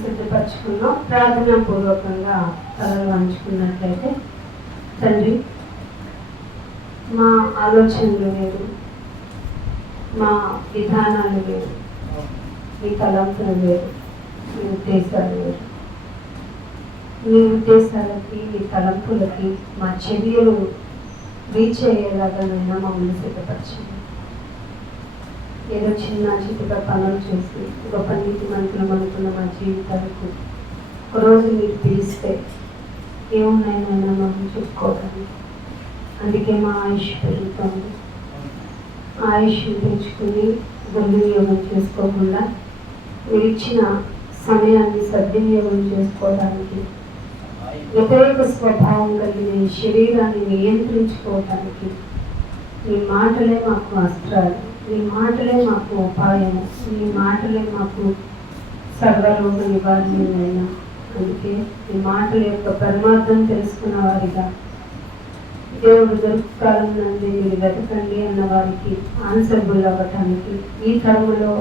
సిద్ధపరచుకున్నాం. ప్రార్థనా పూర్వకంగా తలలు వంచుకున్నట్లయితే, తండ్రి, మా ఆలోచనలు వేరు, మా విధానాలు వేరు, మీ తలంపులు వేరు, మీ ఉద్దేశాలు వేరు. మీ ఉద్దేశాలకి, మీ తలంపులకి మా చర్యలు రీచ్ అయ్యేలాగానైనా మమ్మల్ని సిద్ధపరచండి. ఏదో చిన్న చిటిగా పనులు చేసి గొప్ప నీతి మంత్రులు అనుకున్న మా జీవితాలకు ఒకరోజు మీరు పిలిస్తే ఏమున్నాయనైనా మనం చెప్పుకోవడానికి. అందుకే మా ఆయుష్ పెరుగుతుంది. ఆయుష్ని పెంచుకుని దుర్వినియోగం చేసుకోకుండా మీరు ఇచ్చిన సమయాన్ని సద్వినియోగం చేసుకోవడానికి, వ్యతిరేక స్వభావం కలిగిన ఈ శరీరాన్ని నియంత్రించుకోవడానికి మీ మాటలే మాకు అస్త్రాలు, మీ మాటలే మాకు ఉపాయము, మీ మాటలే మాకు సర్వరోగ నివారణైనా. అందుకే ఈ మాటల యొక్క పరమార్థం తెలుసుకున్న వారిగా, దేవుడు దొరుకుకాలం నుండి మీరు వెతకండి అన్న వారికి ఆన్సర్బుల్ అవ్వటానికి, ఈ తరములో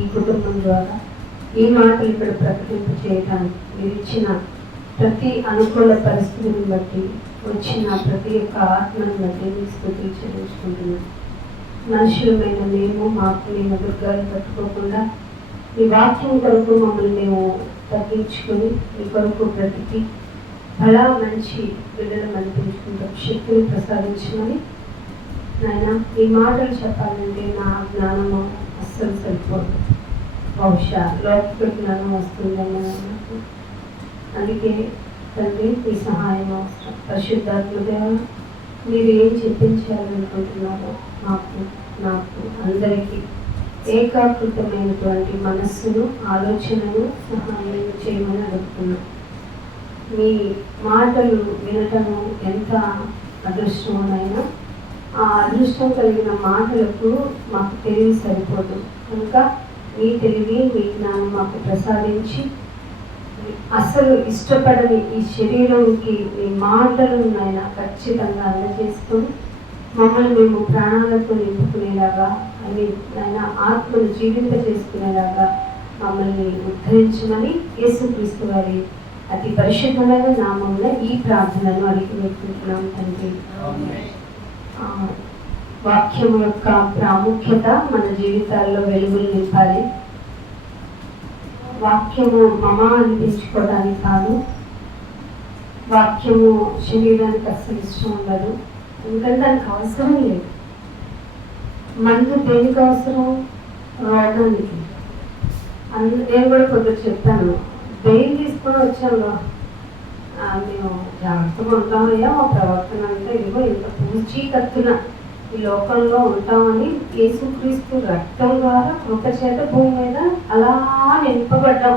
ఈ కుటుంబం ద్వారా ఈ మాటలు ఇక్కడ ప్రకటింప చేయడానికి మీరు ఇచ్చిన ప్రతి అనుకూల పరిస్థితిని బట్టి, వచ్చిన ప్రతి ఒక్క ఆత్మను బట్టి మీ స్తుతులు చెల్లించుకుంటున్నాం. మనుషులమైన మేము మాకు మేము దుర్గాలు పట్టుకోకుండా మీ వాక్యం కొరకు మమ్మల్ని మేము తగ్గించుకొని మీ కొరకు బ్రతికి అలా మంచి బిడ్డలు అనిపించుకుంటాం. శక్తిని ప్రసాదించమని నాయన, ఈ మాటలు చెప్పాలంటే నా జ్ఞానము అస్సలు సరిపోదు. బహుశా లౌకిక జ్ఞానం వస్తుందేమో. అందుకే తండ్రి మీ సహాయం అవసరం. పరిశుద్ధాత్మదేవ, మీరు ఏం చెప్పించాలనుకుంటున్నారో మాకు, నాకు, అందరికీ ఏకాకృతమైనటువంటి మనస్సును, ఆలోచనను సహాయం చేయమని అడుగుతున్నాం. మీ మాటలు వినటము ఎంత అదృష్టమైనా ఆ అదృష్టం కలిగిన మాటలకు మాకు తెలివి సరిపోదు. కనుక మీ తెలివి, మీ జ్ఞానం మాకు ప్రసాదించి అసలు ఇష్టపడని ఈ శరీరంకి మీ మాటలను ఆయన ఖచ్చితంగా అందజేసుకొని మమ్మల్ని మేము ప్రాణాలతో నింపుకునేలాగా, అని ఆయన ఆత్మను జీవింప చేసుకునేలాగా మమ్మల్ని ఉద్ధరించమని యేసుక్రీస్తు వారి అతి పరిశుద్ధమైన నామంలో ఈ ప్రార్థనను అడిగి పెట్టుకుంటున్నాం తండ్రి. వాక్యం యొక్క ప్రాముఖ్యత మన జీవితాల్లో వెలుగులు నింపాలి. వాక్యము మమ అనిపించుకోవడానికి కాదు. వాక్యము శరీరానికి అస్సలు ఇష్టం ఉండదు, ఎందుకంటే దానికి అవసరం లేదు. మందు దేనికి అవసరం? రోగానికి. నేను కూడా కొద్దిగా చెప్పాను, బెయిల్ తీసుకొని వచ్చాను, మేము జాగ్రత్తగా ఉంటామయ్యా, మా ప్రవర్తన అంటే ఇదిగో ఇంత పూచీకత్తున ఈ లోకంలో ఉంటామని యేసుక్రీస్తు రక్తం ద్వారా కృప చేత భూమి మీద అలా నింపబడ్డాం.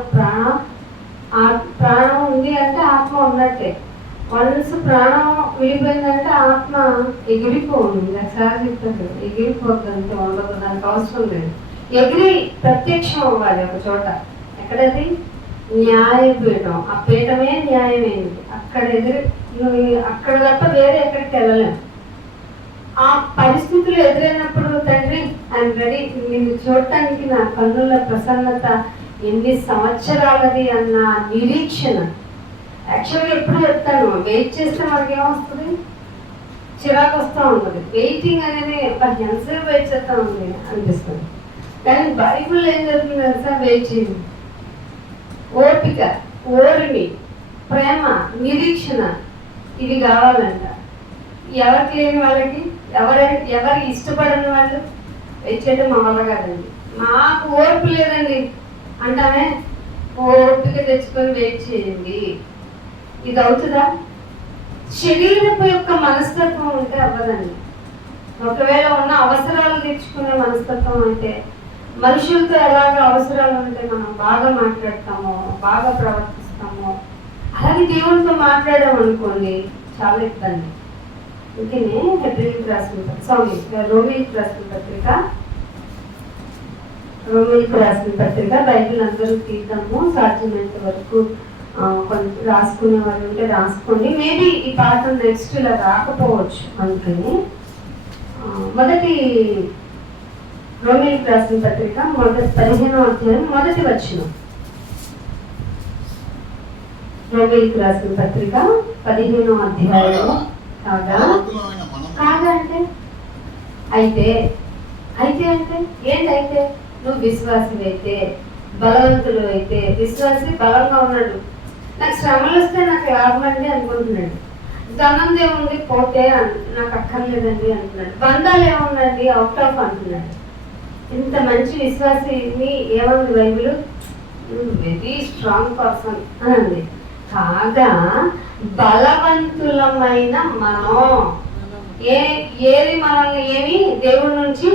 ప్రాణం ఉంది అంటే ఆత్మ ఉన్నట్టే. వన్స్ ప్రాణం విడిపోయిందంటే ఆత్మ ఎగిరిపోను. ఒకసారి చెప్తారు, ఎగిరిపోద్దంటే ఉండదు, దానికి అవసరం లేదు. ఎగిరి ప్రత్యక్షం అవ్వాలి ఒక చోట. ఎక్కడది? న్యాయపీఠం. ఆ పీఠమే న్యాయమైనది. అక్కడ అక్కడ తప్ప వేరే ఎక్కడికి వెళ్ళలేము. ఆ పరిస్థితులు ఎదురైనప్పుడు తండ్రి ఐఎమ్ రెడీ, నిన్ను చూడటానికి నా కన్నుల ప్రసన్నత ఎన్ని సంవత్సరాలది అన్న నిరీక్షణ. యాక్చువల్గా ఎప్పుడు చెప్తాను, వెయిట్ చేస్తే మనకి ఏమొస్తుంది? చిరాకు వస్తూ ఉంటుంది. వెయిటింగ్ అనేది ఎంతసేపు వెయిట్ చేస్తూ ఉంది అనిపిస్తుంది. కానీ బైబుల్ ఏం జరుగుతుంది తెలుసా? వెయిట్ చేయండి. ఓపిక, ఓరిమి, ప్రేమ, నిరీక్షణ, ఇవి కావాలంట. ఎవరికి లేని వాళ్ళకి, ఎవరు ఇష్టపడని వాళ్ళు వెయిట్ చేయడం మా వల్ల కాదండి. మాకు ఓర్పు లేదండి అంటానే, ఓపిక తెచ్చుకొని వెయిట్ చేయండి. ఇది అవుతుందా? శరీరపు యొక్క మనస్తత్వం ఉంటే అవ్వదండి. ఒకవేళ ఉన్న అవసరాలు తెచ్చుకునే మనస్తత్వం అంటే, మనుషులతో ఎలాగ అవసరాలు ఉంటే మనం బాగా మాట్లాడతామో, బాగా ప్రవర్తిస్తామో, అలాగే దేవునితో మాట్లాడామనుకోండి చాలా ఇబ్బంది. ఇంకనే రోమిలకు రాసిన పత్రిక బైబిల్ అందరూ తీద్దాము. సాధ్యమైనంత వరకు కొంచెం రాసుకునే వాళ్ళు ఉంటే రాసుకోండి. మేబీ ఈ పాఠం నెక్స్ట్ ఇలా రాకపోవచ్చు. అందుకని మొదటి రోమిలకు రాసిన పత్రిక 15వ అధ్యాయం 1వ వచనం. రోమిలకు రాసిన పత్రిక 15వ అధ్యాయం. కాగా అంటే అయితే అంటే ఏంటైతే నువ్వు విశ్వాసం అయితే, బలవంతుడు అయితే, విశ్వాసి బలంగా ఉన్నాడు, నాకు శ్రమలు వస్తే నాకు లాభం అండి అనుకుంటున్నాడు. ధనం ఏముంది పోతే నాకు అక్కర్లేదండి అంటున్నాడు. బంధాలు ఏముందండి అవుట్ ఆఫ్ అంటున్నాడు. ఇంత మంచి విశ్వాసిని ఏమంది బైబిల్? వెరీ స్ట్రాంగ్ పర్సన్ అని అంది. కాగా బలవంతులమైన మనం ఏది మనల్ని ఏమి దేవుడి నుంచి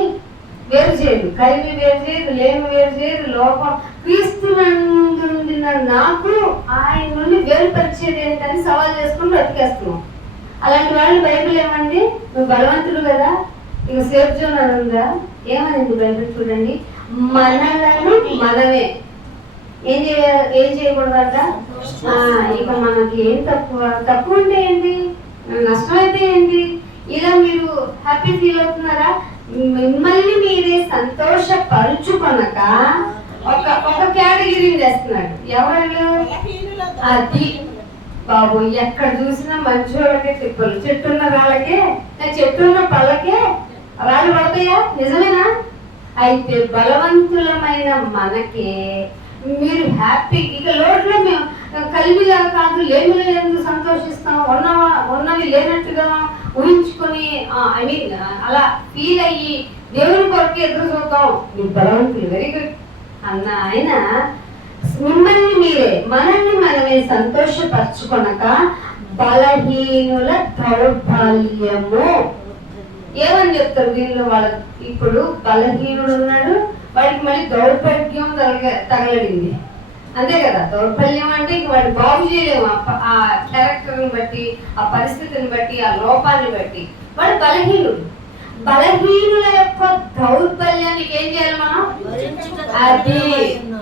వేరు చేయదు, కలిమి వేరు చేయదు, లేమి వేరు చేయదు. లోపం క్రీస్తునందున్న నాకు ఆయన నుండి వేరుపరిచేది ఏంటని సవాల్ చేసుకుని బ్రతికేస్తున్నాం. అలాంటి వాళ్ళు బైబిల్ ఏమండి, నువ్వు బలవంతుడు కదా, ఇక సేఫ్ జోన్ అని ఉందా? ఏమనింది బైబిల్ చూడండి, మనలను మనమే ఏం చేయకూడదట. ఇక మనకి ఏం తక్కువ ఉంటే ఏంటి, నష్టం అయితే ఏంటి, ఇలా మీరు హ్యాపీ ఫీల్ అవుతున్నారా? మిమ్మల్ని మీరే సంతోషపరుచుకొనక ఒక కేటగిరీని వేస్తున్నాడు. ఎవరు అది? బాబు ఎక్కడ చూసినా మంచోళ్ళకే తిప్పలు, చెట్టున్న రాళ్ళకే, చెట్టున్న పళ్ళకే రాళ్ళు పడతాయా? నిజమేనా? అయితే బలవంతులమైన మనకే మీరు హ్యాపీ, ఇక లోడ్లో మేము కలిమిలా కాదు లేమిలో ఎందుకు సంతోషిస్తాం, ఉన్నవి లేనట్టుగా ఊహించుకొని ఐ మీన్ అలా ఫీల్ అయ్యి దేవుని కొరకు ఎదురు చూద్దాం. మీరు బలవంతులు, వెరీ గుడ్ అన్న ఆయన మిమ్మల్ని మీరే మనల్ని మనమే సంతోషపరచుకొనక బలహీనుల దౌర్బల్యము. ఏమని చెప్తారు దీనిలో? వాళ్ళ ఇప్పుడు బలహీనుడు ఉన్నాడు, వాడికి మళ్ళీ దౌర్భాగ్యం తగలడింది, అంతే కదా. దౌర్బల్యం అంటే ఇంక వాడిని బాగు చేయలేము, ఆ క్యారెక్టర్ని బట్టి, ఆ పరిస్థితిని బట్టి, ఆ లోపాన్ని బట్టి వాడు బలహీనుడు. బలహీనుల యొక్క దౌర్బల్యానికి ఏం చేయాలి మనం? అది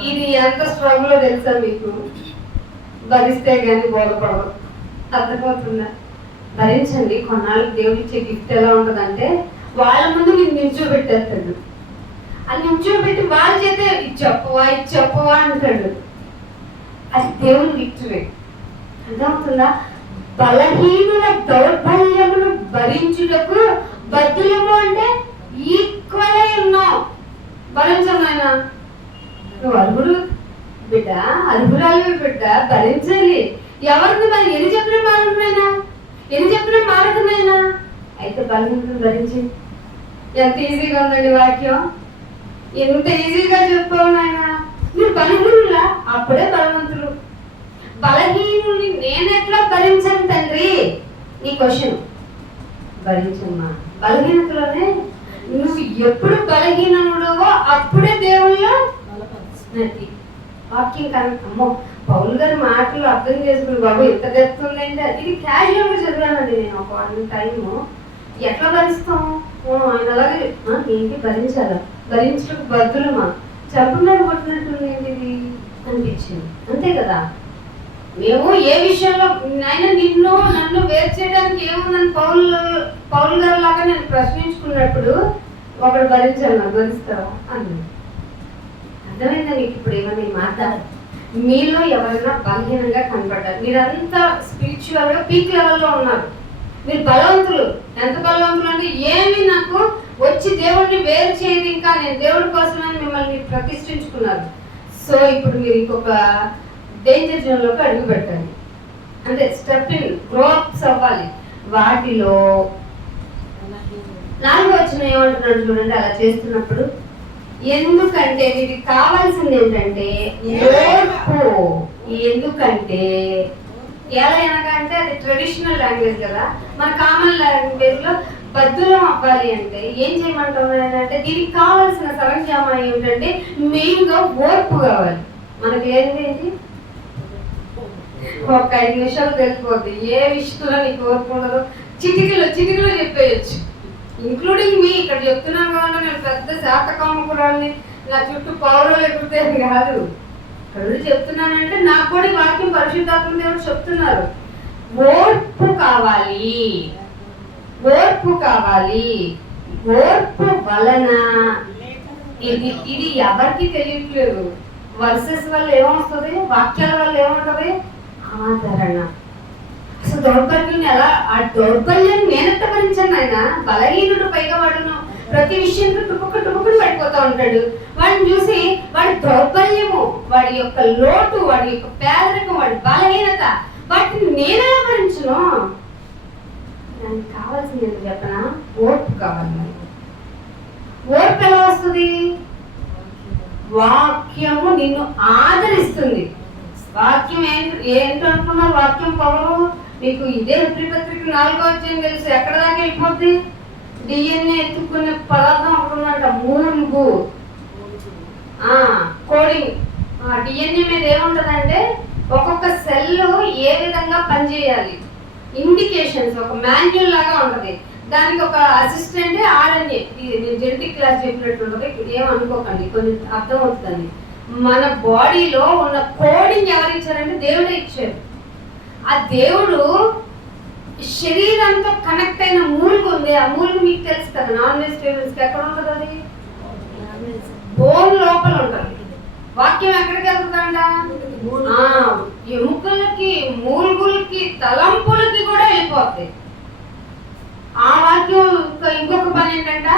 ఇది ఎంత స్ట్రగుల్ తెలుసా మీకు? భరిస్తే గానీ బోధపడదు. అర్థమవుతుందా? భరించండి. కొన్నాళ్ళు దేవుడు ఇచ్చే గిఫ్ట్ ఎలా ఉంటుందంటే, వాళ్ళ ముందు నేను నిల్చోబెట్టేస్తాడు. అది నిల్చోబెట్టి వాళ్ళ చేతే ఇది చెప్పవా అంటాడు. అది దేవుని విక్టరీ. అర్థమవుతుందా? బలహీనుల దౌర్బల్యమును భరించుటకు బద్దులము అంటే ఈక్వల్ అయి ఉన్నావు. భరించమైనా నువ్వు అరుగుడు బిడ్డ, అరుగురాలు బిడ్డ, భరించాలి. ఎవరిని మరి ఎన్ని చెప్పినా మారుతున్నాయినా, ఎన్ని చెప్పినా మారుతున్నాయినా. అయితే బలహీనతను భరించి. ఎంత ఈజీగా ఉందండి వాక్యం, ఎంత ఈజీగా చెప్పావు నాయన. మీరు బలహీనులా, అప్పుడే బలవంతులు. బలహీనుని నేనెట్లా భరించను తండ్రి? నీ క్వశ్చన్. భరించమ్మా. బలహీనతలోనే నువ్వు ఎప్పుడు బలహీనుడవో అప్పుడే దేవుళ్ళో నటి. వాక్యం కనుక అమ్మో పౌలు గారి మాటలు అర్థం చేసుకుని బాబు ఎంత తెస్తుందంటే, ఇది క్యాజువల్ గా చదివానండి నేను ఒక 1 టైము. ఎట్లా భరిస్తాం? ఆయన అలాగే ఏంటి భరించాలా, భరించడానికి బద్దులమా, చెప్పినట్టు కొట్టినట్టుంది ఏంటిది అనిపించింది, అంతే కదా. మేము ఏ విషయంలో ఆయన నన్ను వేరు చేయడానికి ఏముందని పౌలు గారు లాగా నేను ప్రశ్నించుకున్నప్పుడు ఒకడు భరించాలి, నాకు భరిస్తావా అని. అర్థమైందా మీకు ఇప్పుడు ఏమన్నా ఈ మాట? మీలో ఎవరైనా బలహీనంగా కనపడ్డారు, మీరంతా స్పిరిచువల్ గా పీక్ లెవెల్లో ఉన్నారు, మీరు బలవంతులు. ఎంత బలవంతులు అంటే ఏమి నాకు వచ్చి దేవుడిని వేరు చేయదు, ఇంకా నేను దేవుడి కోసమని మిమ్మల్ని ప్రతిష్ఠించుకున్నారు. సో ఇప్పుడు మీరు ఇంకొక డేంజర్ జోన్ లోకి అడుగు పెట్టండి, అంటే స్టెప్ ఇన్, గ్రో అప్స్ అవ్వాలి. వాటిలో 4వ వచనం ఏమంటున్నాడు చూడండి. అలా చేస్తున్నప్పుడు ఎందుకంటే వీటికి కావాల్సింది ఏంటంటే ఓర్పు. ఎందుకంటే ఎలా అనగా అది ట్రెడిషనల్ లాంగ్వేజ్ కదా, మన కామన్ లాంగ్వేజ్ లో బద్దులం అవ్వాలి అంటే ఏం చేయమంటాం అంటే, దీనికి కావాల్సిన సరంజామా ఏమిటంటే మెయిన్ గా ఓర్పు కావాలి. మనకి ఏంటి ఒక 5 నిమిషాలు తెలిసిపోద్ది ఏ విషయంలో నీకు ఓర్పు ఉండదు. చిటికలో చెప్పేయచ్చు, ఇంక్లూడింగ్ మీ. ఇక్కడ చెప్తున్నాను కాబట్టి నేను పెద్ద శాతకామకురాల్ని, నా చుట్టూ పౌరులు ఎగురితే కాదు. కళ్ళు చెప్తున్నానంటే నాకు కూడా వాక్యం పరిశుద్ధాత్మ దేవుడు చెప్తున్నారు. ఓర్పు కావాలి, ఓర్పు కావాలి. ఓర్పు వలన ఇది ఎవరికి తెలియట్లేదు. వర్సెస్ వల్ల ఏమొస్తుంది, వాక్యాల వల్ల ఏముంటది, ఆదరణ. అసలు దౌర్బల్యం ఎలా, ఆ దౌర్బల్యాన్ని నేనెంత భరించాను ఆయన. బలహీనుడు, పైగా వాడును ప్రతి విషయంలో టుపుక్కుని పడిపోతూ ఉంటాడు. వాడిని చూసి వాడి దౌర్బల్యము, వాడి యొక్క లోటు, వాడి యొక్క పేదరికం, వాడి బలహీనత, వాటిని నేనెలా భరించను. దానికి కావాల్సింది ఏంటి చెప్పనా? ఓర్పు కావాలి. మనకు ఓర్పు ఎలా వస్తుంది? వాక్యము నిన్ను ఆదరిస్తుంది. వాక్యం ఏంటనుకున్నారు? వాక్యం పవరు మీకు ఇదే పత్రిక 4వ అధ్యాయం తెలుసు. ఎక్కడ దాకా వెళ్ళిపోద్ది? డిఎన్ఏ ఎత్తుకునే పదార్థం ఉంటుందంట, మూలుగు. కోడింగ్. డిఎన్ఏ మీద ఏముంటదంటే ఒక్కొక్క సెల్ ఏ విధంగా పనిచేయాలి, ఇండికేషన్స్, ఒక మాన్యువల్ లాగా ఉంటది. దానికి ఒక అసిస్టెంట్ ఆర్ఎన్ఏ. ఇది జెనెటిక్ క్లాస్ చెప్పినట్టు ఉంటుంది, ఏమనుకోకండి, కొంచెం అర్థం అవుతుంది. మన బాడీలో ఉన్న కోడింగ్ ఎవరు ఇచ్చారంటే దేవుడే ఇచ్చారు. ఆ దేవుడు శరీరంతో కనెక్ట్ అయిన మూలుగు ఉంది. ఆ మూలుగు మీకు తెలుసు కదా, నాన్ వెజిటేబుల్స్ ఎక్కడ ఉంటుంది? అది బోన్ లోపల ఉంటుంది. వాక్యం ఎక్కడికి వెళ్తుందంట? ఎముకలకి, మూలుగులకి, తలంపులకి కూడా వెళ్ళిపోతాయి. ఆ వాక్యం ఇంకొక పని ఏంటంట,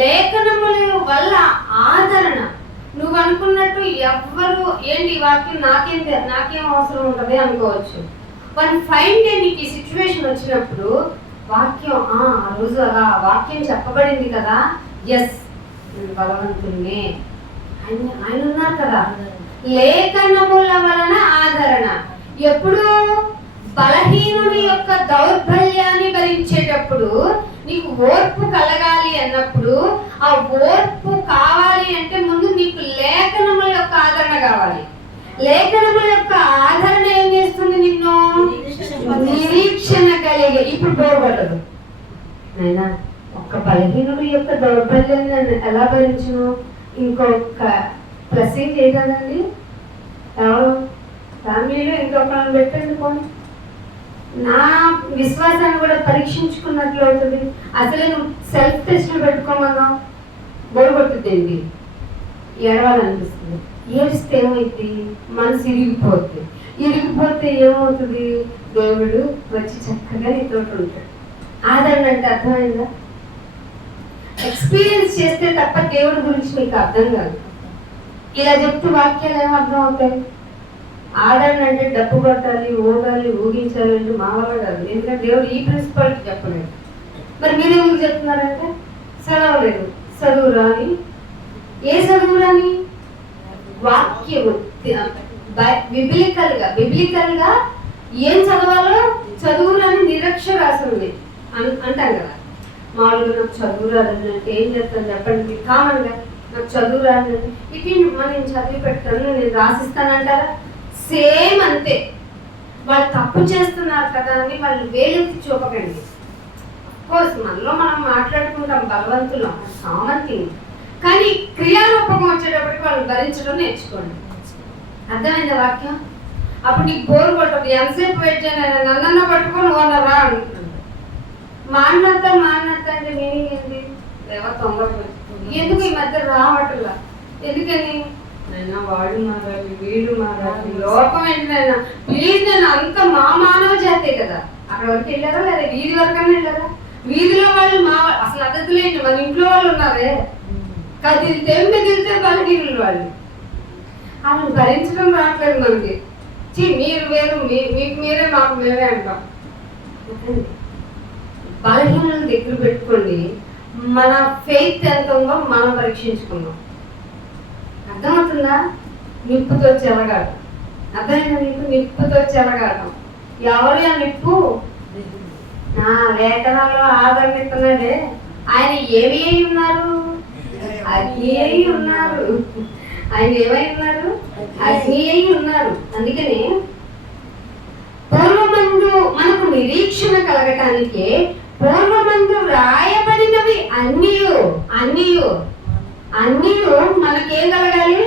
లేఖనముల వల్ల ఆదరణ. నువ్వు అనుకున్నట్టు ఎవ్వరు ఏంటి వాక్యం నాకేం అవసరం ఉంటుంది అనుకోవచ్చు. వన్ ఫైన్ డే నీకు ఈ సిచ్యువేషన్ వచ్చినప్పుడు వాక్యం ఆ రోజు అలా వాక్యం చెప్పబడింది కదా, ఎస్ నేను బలవంతుణ్ణే, ఆయన ఉన్నారు కదా. లేఖనముల వలన ఆదరణ. ఎప్పుడు? బలహీనుని యొక్క దౌర్బల్యాన్ని భరించేటప్పుడు నీకు ఓర్పు కలగాలి అన్నప్పుడు, ఆ ఓర్పు కావాలి అంటే ముందు నీకు లేఖనముల యొక్క ఆదరణ కావాలి. లేఖనముల యొక్క ఆదరణ ఏం చేస్తుంది? నిన్ను నిరీక్షణ కలిగే. ఇప్పుడు పోగొట్టదు అయినా ఒక్క బలహీనుడి యొక్క దౌర్బల్యాన్ని ఎలా భరించును? ఇంకొక ప్లసింగ్ చేయగలండి. ఎవరు ఫ్యామిలీలో ఇంకొకరిని పెట్టండి పోనీ. నా విశ్వాసాన్ని కూడా పరీక్షించుకున్నట్లు అవుతుంది. అసలే నువ్వు సెల్ఫ్ టెస్ట్ పెట్టుకోమన్నావు, గొడగొట్టుద్ది, ఏడవాలనిపిస్తుంది. ఏడిస్తే ఏమైంది? మనసు ఇరిగిపోతే ఏమవుతుంది? దేవుడు వచ్చి చక్కగా నీతో ఉంటాడు. ఆదరణ అంటే అర్థమైందా? ఎక్స్పీరియన్స్ చేస్తే తప్ప దేవుడి గురించి మీకు అర్థం కాదు. ఇలా చెప్తూ వాక్యాలు ఏమర్థం అవుతాయి? ఆదరణ అంటే డబ్బు కొట్టాలి, ఊగాలి, ఊగించాలి అంటే మా వల్ల కాదు. ఎందుకంటే దేవుడు ఈ ప్రిన్సిపల్కి చెప్పలేదు. మరి మీరు ఎందుకు చెప్తున్నారంటే చదవలేదు, చదువు రాని. ఏ చదువు రాని? వాక్యము బిబ్లికల్ గా ఏం చదవాలో చదువు రాని నిరక్షరాస్యులు అంటాం కదా. మామూలుగా నాకు చదువు రాదంటే ఏం చేస్తాను చెప్పండి? కామన్ గా నాకు చదువు రాదంటే ఇటు నేను చదివి పెడతాను, నేను రాసిస్తానంటారా? సేమ్ అంతే. వాళ్ళు తప్పు చేస్తున్నారు కదా అని వాళ్ళు వేలెత్తి చూపకండి. కోర్స్ మనలో మనం మాట్లాడుకుంటాం, బలవంతులం, కామన్ థింగ్. కానీ క్రియారూపకం వచ్చేటప్పటికి వాళ్ళు భరించడం నేర్చుకోండి. అర్థమైందా వాక్యం? అప్పుడు నీకు బోరు కొట్టదు. ఎంతసేపు వెయిట్ చేయను, నన్నన్న పట్టుకొని ఓనరా అంటున్నాడు. మాన్నత అంటే మీనింగ్ ఏంటి? ఎవరు తొందర ఎందుకు ఈ మధ్య రావట్లా? ఎందుకని? నైనా వాడు మారాలి, వీడు మారాలి, లోకం ఏంటైనా ప్లీజ్. నేను అంత మా మానవ జాతే కదా. అక్కడ వరకు వెళ్ళారా లేదా? వీధి వరకన్నా వెళ్ళారా? వీధిలో వాళ్ళు అసలు అతిథులేంటి, మన ఇంట్లో వాళ్ళు ఉన్నారే, కదిలితే మెదిలితే బలహీనులు వాళ్ళు. వాళ్ళని భరించడం రావట్లేదు మనకి. మీరు వేరు, మీకు మీరే, మాకు మేమే అంటాం. బలహీనలను దగ్గర పెట్టుకోండి. మన ఫెయిత్ ఎంత ఉందో మనం పరీక్షించుకుందాం. అర్థమవుతుందా? నిప్పుతో చెలగాటం. అర్థమైందా మీకు? నిప్పుతో చెలగాటం. ఎవరు ఆ నిప్పు? నా లేఖనాల్లో ఆదరణ ఇస్తున్నాడే ఆయన ఏమి అయి ఉన్నారు? అగ్ని అయి ఉన్నారు. ఆయన ఏమై ఉన్నారు? అగ్ని అయి ఉన్నారు. అందుకని పూర్వమందు మనకు నిరీక్షణ కలగటానికి పూర్వమందు రాయబడినవి అన్నీయు మనకేం కలగాలి?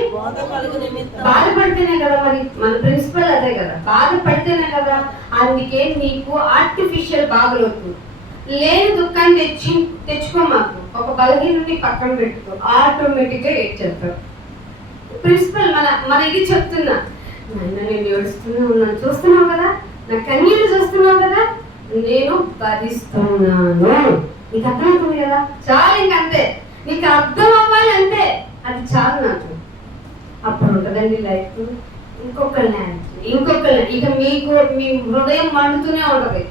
బాధపడితేనే కదా. మరి మన ప్రిన్సిపల్ అదే కదా, బాధపడితేనే కదా. అందుకే నీకు ఆర్టిఫిషియల్ బాధలు లేని దుఃఖాన్ని తెచ్చుకో. మాకు ఒక బలహీనుని పక్కన పెట్టుకో, ఆటోమేటిక్ గా ఏడ్చేస్తావు. ప్రిన్సిపల్ మన ఇది చెప్తున్నా. నాయన నేను ఏడుస్తూనే ఉన్నాను, చూస్తున్నావు కదా, నా కన్నీళ్ళు చూస్తున్నావు కదా, నేను భరిస్తున్నాను. నీకు అర్థమవుతుంది కదా, చాలు. ఇంకంతే, నీకు అర్థం అవ్వాలి అంతే, అది చాలు నాకు. అప్పుడు ఉంటుందండి లైఫ్. ఇంకొకరిని ఇక మీకు మీ హృదయం మండుతూనే ఉంటది,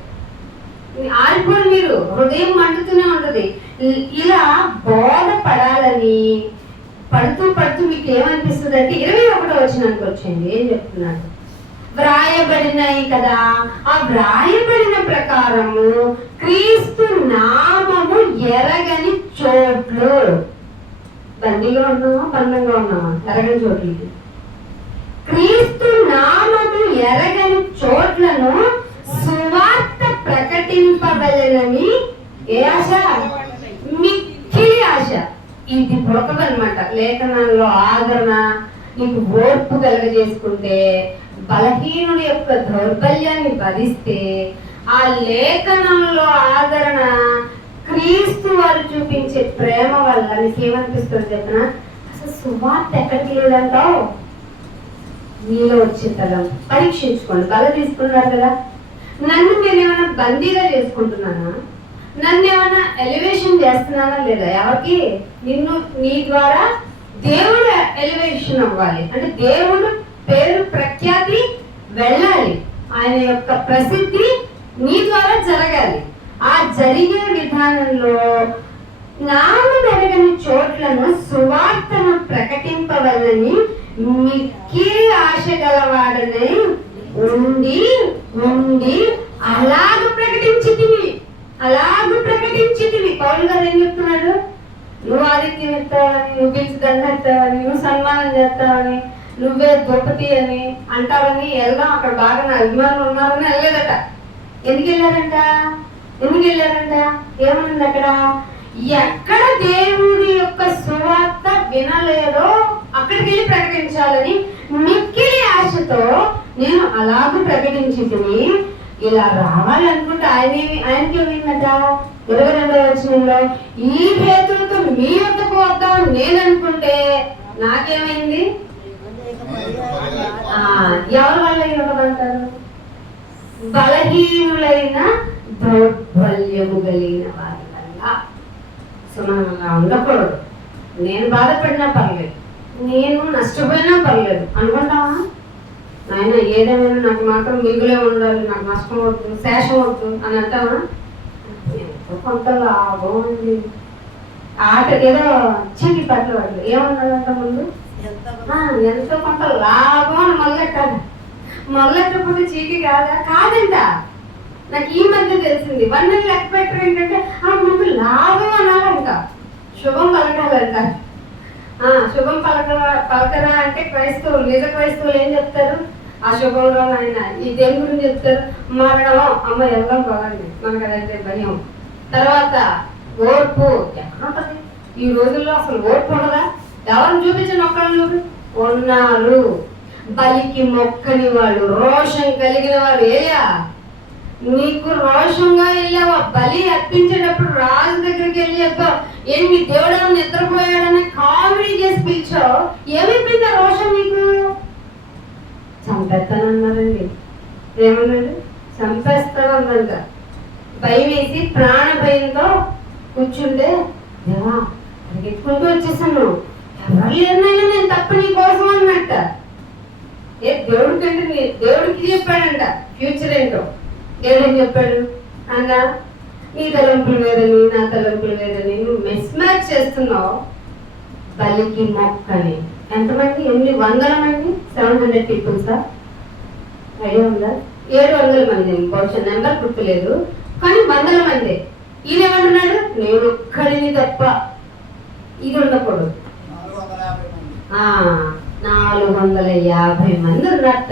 ఆరిపోయి మీరు హృదయం మండుతూనే ఉంటది. ఇలా బోధపడాలని పడుతూ మీకు ఏమనిపిస్తుంది అంటే 21వ వచనానికి వచ్చేయండి. ఏం చెప్తున్నాడు? వ్రాయబడినాయి కదా, ఆ వ్రాయబడిన ప్రకారము క్రీస్తు నామము ఎరగని చోట్లు. బందీగా ఉన్నామా, బంధంగా ఉన్నామా? ఎరగని చోట్లకి. క్రీస్తు నామము ఎరగని చోట్లను సువార్త ప్రకటింపవలెనని ఏ ఆశ? మిక్కిలి ఆశ. ఇది బ్రతకనమాట. లేఖనంలో ఆదరణ నీకు ఓర్పు కలగజేసుకుంటే, బలహీనుడి యొక్క దౌర్బల్యాన్ని భరిస్తే, ఆ లేఖనంలో ఆదరణ క్రీస్తు వారు చూపించే ప్రేమ వల్ల నీకేమనిపిస్తుంది చెప్పిన? అసలు సువార్త ఎక్కడికి లేదంటావు? నీలో వచ్చే తలం పరీక్షించుకోండి. బల తీసుకున్నారు కదా, నన్ను నేనేమైనా బందీగా చేసుకుంటున్నానా? నన్ను ఏమైనా ఎలివేషన్ చేస్తున్నానా లేదా? ఎవరికి? నిన్ను. నీ ద్వారా దేవుడు ఎలివేషన్ అవ్వాలి అంటే దేవుడు పేరు ప్రఖ్యాతి వెళ్ళాలి, ఆయన యొక్క ప్రసిద్ధి నీ ద్వారా జరగాలి. ఆ జరిగే విధానంలో నామం ఎరగని చోట్లను సువార్తను ప్రకటింపవలని మిక్కిలి ఆశ గలవాడని ఉండి అలాగ ప్రకటించితివి. పౌలు గారు ఏం చెప్తున్నాడు? నువ్వు ఆదిత్యం ఎత్తావని, నువ్వు పిలిచి దండెత్తావని, నువ్వు సన్మానం చేస్తావని, నువ్వే గొప్పతి అని అంటావని వెళ్దాం, అక్కడ బాగా నా అభిమానులు ఉన్నారని వెళ్ళలేదట. ఎందుకు వెళ్ళారంట? ఏమనుంది అక్కడ? ఎక్కడ దేవుడి యొక్క సువార్త వినలేదో అక్కడికి వెళ్ళి ప్రకటించాలని మిక్కిలి ఆశతో నేను అలాగూ ప్రకటించింది. ఇలా రావాలనుకుంటే ఆయనకి ఏమైందట? 22వ వచనంలో ఈ హేతులతో మీ వద్దకు వద్దామని నేను అనుకుంటే నాకేమైంది? ఎవరి వల్ల ఇవ్వమంటారు? బలహీనులైన దౌర్బల్యము కలిగిన వారి వల్ల. సో మనం అలా ఉండకూడదు. నేను బాధపడినా పర్లేదు, నేను నష్టపోయినా పర్లేదు అనుకుంటావా? నాయన ఏదేమైనా నాకు మాత్రం మిగులే ఉండాలి, నాకు నష్టం వద్దు, శేషం వద్దు అని అంటావా? ఎంతో కొంత లాభం అండి. ఆట ఏదో చీకి పట్ల వాళ్ళు ఏమన్నాడంట ముందు, ఎంతో కొంత లాభం అని మొదలెట్టాలి. మొదలెట్టకపోతే చీకి కాదంట. నాకు ఈ మధ్య తెలిసింది. 1 నెల లెక్క పెట్టడం ఏంటంటే ముందు లాభం అనాలంట, శుభం పలకాలంట. శుభం పలకరా అంటే క్రైస్తవులు, నిజ క్రైస్తవులు ఏం చెప్తారు? ఆ శుభంలో ఆయన ఈ దేని గురించి చెప్తారు? మరణం, అమ్మ వెళ్దాం బాగండి, మనకు అదైతే భయం. తర్వాత ఓర్పు ఎక్కడ ఉంటుంది ఈ రోజుల్లో? అసలు ఓర్పు ఉండదా? ఎవరిని చూపించండి, ఒక్కరిని చూపి. ఉన్నారు. బలికి మొక్కని వాళ్ళు, రోషం కలిగిన వాళ్ళు. ఏయా నీకు రోషంగా వెళ్ళావా? బలి అర్పించేటప్పుడు రాజు దగ్గరికి వెళ్ళి చెప్పావు, ఏంటి దేవుడు నిద్రపోయాడని కామెడీ చేసి పిలిచావు, ఏమైపోయింది రోషం నీకు? చంపేస్తానన్నారండి. ఏమన్నాడు? చంపేస్తానందంట. భయం వేసి ప్రాణ భయంతో కూర్చుంటే దేవా పరిగెత్తుకుంటూ వచ్చేసాను, ఎవరు లేదైనా నేను తప్ప నీ కోసం అన్నట్ట. దేవుడికి చెప్పాడంట ఫ్యూచర్ ఏంటో. దేవుడు ఏం చెప్పాడు? అనగా నీ తలంపులు వేరని నా తలంపులు వేరని నువ్వు మిస్ మ్యాచ్ చేస్తున్నావు. బలికి మొక్కని ఎంతమంది? 800 మంది, 700 పీపుల్సా? ఐడియా ఉందా? 700 మంది, బహుశా నెంబర్ గుర్తులేదు, కానీ 100 మంది. ఈయనేమంటున్నాడు? నేను ఒక్కడిని తప్ప. ఇది ఉండకూడదు. 450 మంది ఉన్నట్ట.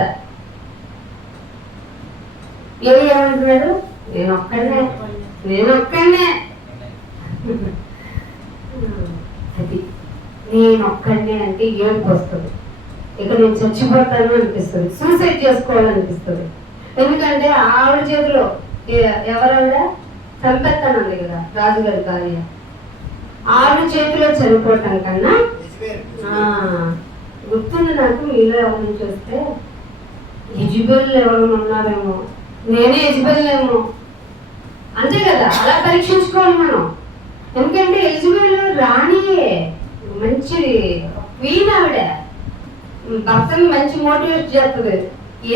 ఏమంటున్నాడు? నేను ఒక్కడనే. అది నేనొక్కడనే అంటే ఏడుపు వస్తుంది. ఇక నేను చచ్చిపోతాను అనిపిస్తుంది, సూసైడ్ చేసుకోవాలనిపిస్తుంది. ఎందుకంటే ఆవిడ చేతిలో ఎవరావిడ చంపేస్తానంది కదా, రాజుగారి భార్య. ఆవిడ చేతిలో చనిపోవటం కన్నా గుర్తుంది నాకు. మీలో ఎవరిని చూస్తే యజబెల్ ఎవరైనా ఉన్నారేమో, నేనే యజబెల్లేమో, అంతే కదా. అలా పరీక్షించుకోవాలి మనం. ఎందుకంటే యజబెల్ రాణియే, మంచి క్వీన్ ఆవిడ, భర్తని మంచి మోటివేట్ చేస్తుంది.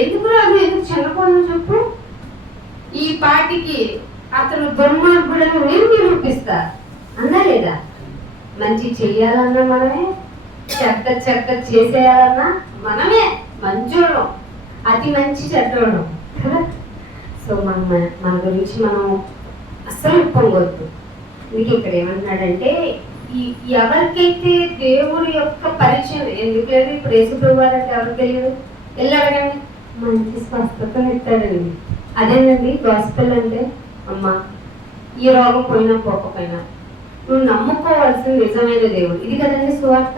ఎందుకు రాదు, ఎందుకు చిన్నపోను చెప్పు. ఈ పాటికి అతను దుర్మార్గుడని నేను నిరూపిస్తా అన్నా లేదా? మంచి చెయ్యాలన్నా మనమే, చెడ్డ చేసేయాలన్నా మనమే. మంచోళ్ళం, అతి మంచి చెడ్డోళ్ళం కదా. సో మన గురించి మనం అస్సలు పొంగొద్దు. మీకు ఇక్కడ ఏమంటున్నాడంటే, ఎవరికైతే దేవుడి యొక్క పరిచయం ఎందుకు లేదు, ఇప్పుడు యేసుప్రభు వారు అంటే ఎవరికి తెలియదు, వెళ్ళి అడగండి, మంచి స్వస్థతను ఇస్తాడండి. అదేనండి గాస్పెల్ అంటే. అమ్మా, ఈ రోగం పోయినా పోకపోయినా నువ్వు నమ్ముకోవాల్సిన నిజమైన దేవుడు, ఇది కదండి సువార్త.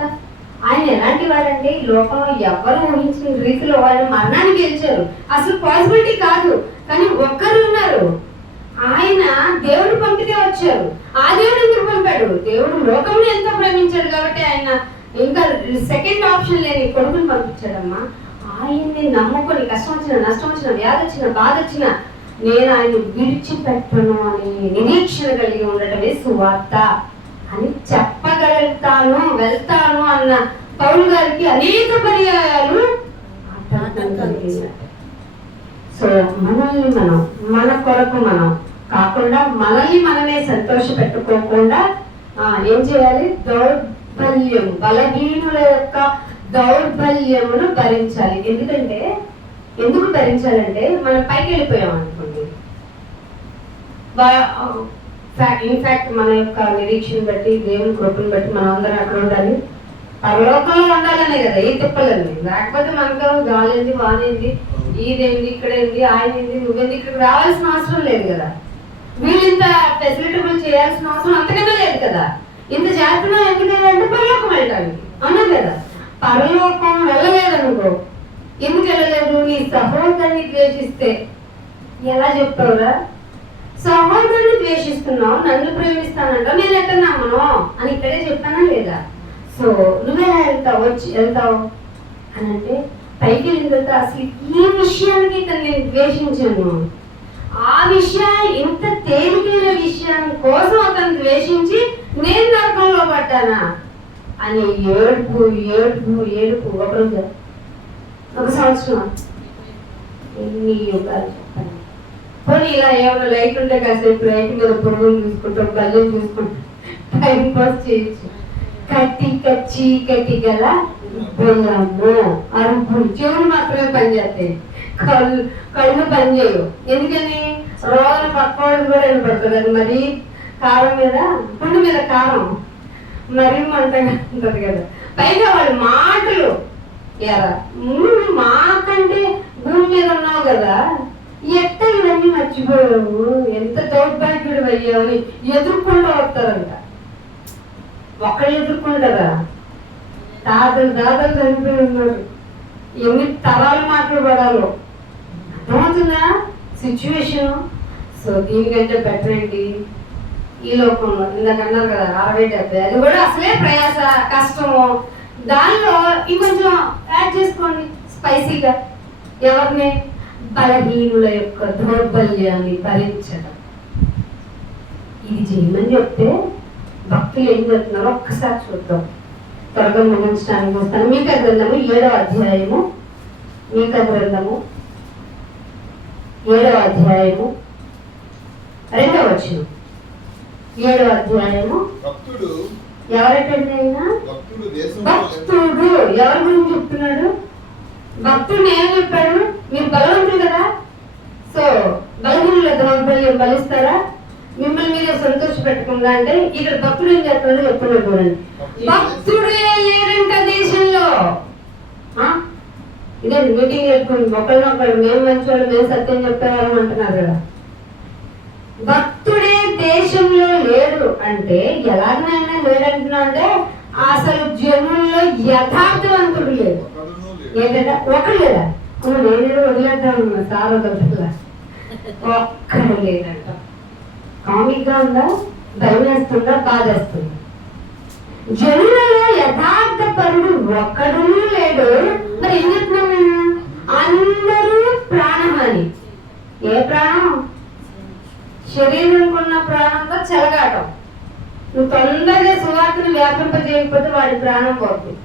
ఆయన ఎలాంటి వారంటే, ఈ లోకంలో ఎవరు ఊహించిన రీతిలో ఆయన మరణాన్ని గెలిచారు. అసలు పాసిబిలిటీ కాదు, కానీ ఒక్కరు ఉన్నారు, ఆయన దేవుడు పంపితే వచ్చారు. ఆ దేవుడు ఎందుకు పంపాడు? దేవుడు లోకంలో ఎంతో ప్రేమించాడు కాబట్టి ఆయన ఇంకా సెకండ్ ఆప్షన్ లేని కొడుకుని పంపించాడమ్మా. ఆయన్ని నమ్ముకొని కష్టం వచ్చిన, నష్టం వచ్చిన, వ్యాధి వచ్చిన, బాధ వచ్చిన, నేను ఆయన విడిచిపెట్టను అని నిరీక్షణ కలిగి ఉండటమే సువార్త అని చెప్పగలుగుతాను, వెళ్తాను అన్న పౌలు గారికి అనేక పర్యాయాలు. సో మనల్ని మనం, మన కొరకు మనం కాకుండా మనల్ని మనమే సంతోష పెట్టుకోకుండా ఏం చేయాలి? దౌర్బల్యం, బలహీనుల యొక్క దౌర్బల్యమును భరించాలి. ఎందుకు భరించాలంటే, మనం పైకి వెళ్ళిపోయాం అనుకోండి. ఇన్ఫాక్ట్ మన యొక్క నిరీక్షణ బట్టి, దేవుని కృపను బట్టి మనం అందరం అక్కడ ఉండాలి, పరలోకంలో ఉండాలనే కదా ఈ తిప్పలన్నీ. లేకపోతే మనకు గాలింది, వానేంది, ఇదేంది, ఇక్కడేంది, ఆయనేంది, నువ్వేంది, ఇక్కడికి రావాల్సిన అవసరం లేదు కదా. వీళ్ళు ఇంత ఫెసిలిటబుల్ చేయాల్సిన అవసరం అంతకన్నా లేదు కదా. ఇంత చేస్తున్నాం ఎందుకంటే పరలోకం వెళ్ళడానికి, అవునా కదా. పరలోకం వెళ్ళలేదనుకో, ఎందుకు వెళ్ళలేదు? నీ సహోదరుని ద్వేషిస్తే ఎలా చెప్తావురా? సహోదరుని ద్వేషిస్తున్నావు, నన్ను ప్రేమిస్తానంటావు, నేను ఎక్కడ నమ్మను అని ఇక్కడే చెప్తానా లేదా? సో నువ్వెలా వెళ్తావు అని అంటే, పైకి వెళ్ళిన తర్వాత అసలు ఈ విషయానికి ఇతను నేను ద్వేషించాను, ఆ విషయాన్ని, ఇంత తేలికైన విషయం కోసం అతను ద్వేషించి నేను నరకంలో పడ్డానా అని ఏడుపు ఏడుపు ఏడుపు. ఒకరోజు, ఒక సంవత్సరం, ఎన్ని యుగాలు చెప్పండి. పోనీ ఇలా ఏమైనా లైట్ ఉంటే కాసేపు లైట్ మీద పురుగులు చూసుకుంటాం, బల్యం చూసుకుంటాం, టైం పాస్ చేయొచ్చు. చీకటి గల బెల్లము, అరుపులు, చెవులు మాత్రమే పనిచేస్తాయి, కళ్ళు పనిచేయవు. ఎందుకని? రోగన పక్కోడు కూడా వెళ్ళిపడుతుంది. అది మరీ కారం మీద, పుండు మీద కారం మరీ మంటగా ఉంటుంది కదా. పైగా వాళ్ళ మాటలు, ఎరా మాకంటే భూమి మీద ఉన్నావు కదా, ఎట్ట ఇవన్నీ మర్చిపోయావు, ఎంత దౌర్భాగ్యుడు అయ్యావు అని ఎదుర్కొంటూ వస్తారంట. ఒకళ్ళు ఎదుర్కొంటారా? దాదలు చనిపోయి ఉన్నారు, ఎన్ని తరాలు మాట్లాడబడాలో. అర్థమవుతుందా సిచ్యువేషన్? సో దీనికంటే బెటర్ ఏంటి ఈ లోకంలో? ఇందాక అన్నారు కదా 60-70, అది కూడా అసలే ప్రయాస, కష్టము. దానిలో ఇంకొంచెం యాడ్ చేసుకోండి స్పైసీగా. ఎవరిని? బలహీనుల యొక్క దౌర్బల్యాన్ని భరించడం. ఇది చేయమని చెప్తే భక్తులు ఏం చెప్తున్నారో ఒక్కసారి చూద్దాం. త్వరగా ముగించడానికి వస్తాను. మీకా గ్రంథము 7వ అధ్యాయము, మీకా గ్రంథము 7వ అధ్యాయము 2వ వచనం. 7వ అధ్యాయము. భక్తుడు ఎవరంటే అయినా భక్తుడు ఎవరి గురించి చెప్తున్నాడు? భక్తుడు ఏం చెప్పాడు? మీరు బలవంతులు కదా, సో బలహీనుల దౌర్బల్యం బలిస్తారా, మిమ్మల్ని మీరే సంతోష పెట్టుకుందా అంటే, ఇక్కడ భక్తుడు ఏం చేస్తాడో చెప్తున్నాడు చూడండి. భక్తుడే లేరంట దేశంలో. ఇదే మీటింగ్ పెట్టుకుని ఒకళ్ళనొకళ్ళు మేము మంచివాళ్ళు, మేము సత్యం చెప్తారని అంటున్నారు కదా. భక్తుడే దేశంలో లేడు అంటే ఎలాగనైనా లేడంటున్నా అంటే, అసలు జనుల్లో యథార్థవంతుడు లేదు. ఏంటంటే ఒకడు లేదా? నేను వదిలేద్దాం సార్ వదలట్లా, ఒక్కడు లేదంట. కామిక్ గా ఉందా, భయమేస్తుందా, బాధేస్తుంది. జనులలో యథార్థ పరుడు ఒక్కడు లేడు. మరి ఏం చెప్తున్నాం నేను? అందరూ ప్రాణహాని. ఏ ప్రాణం? శరీరంలో ఉన్న ప్రాణంతో చెలగాటం. నువ్వు తొందరగా సువార్తను వ్యాపింపజేయకపోతే వాడి ప్రాణం పోతుంది.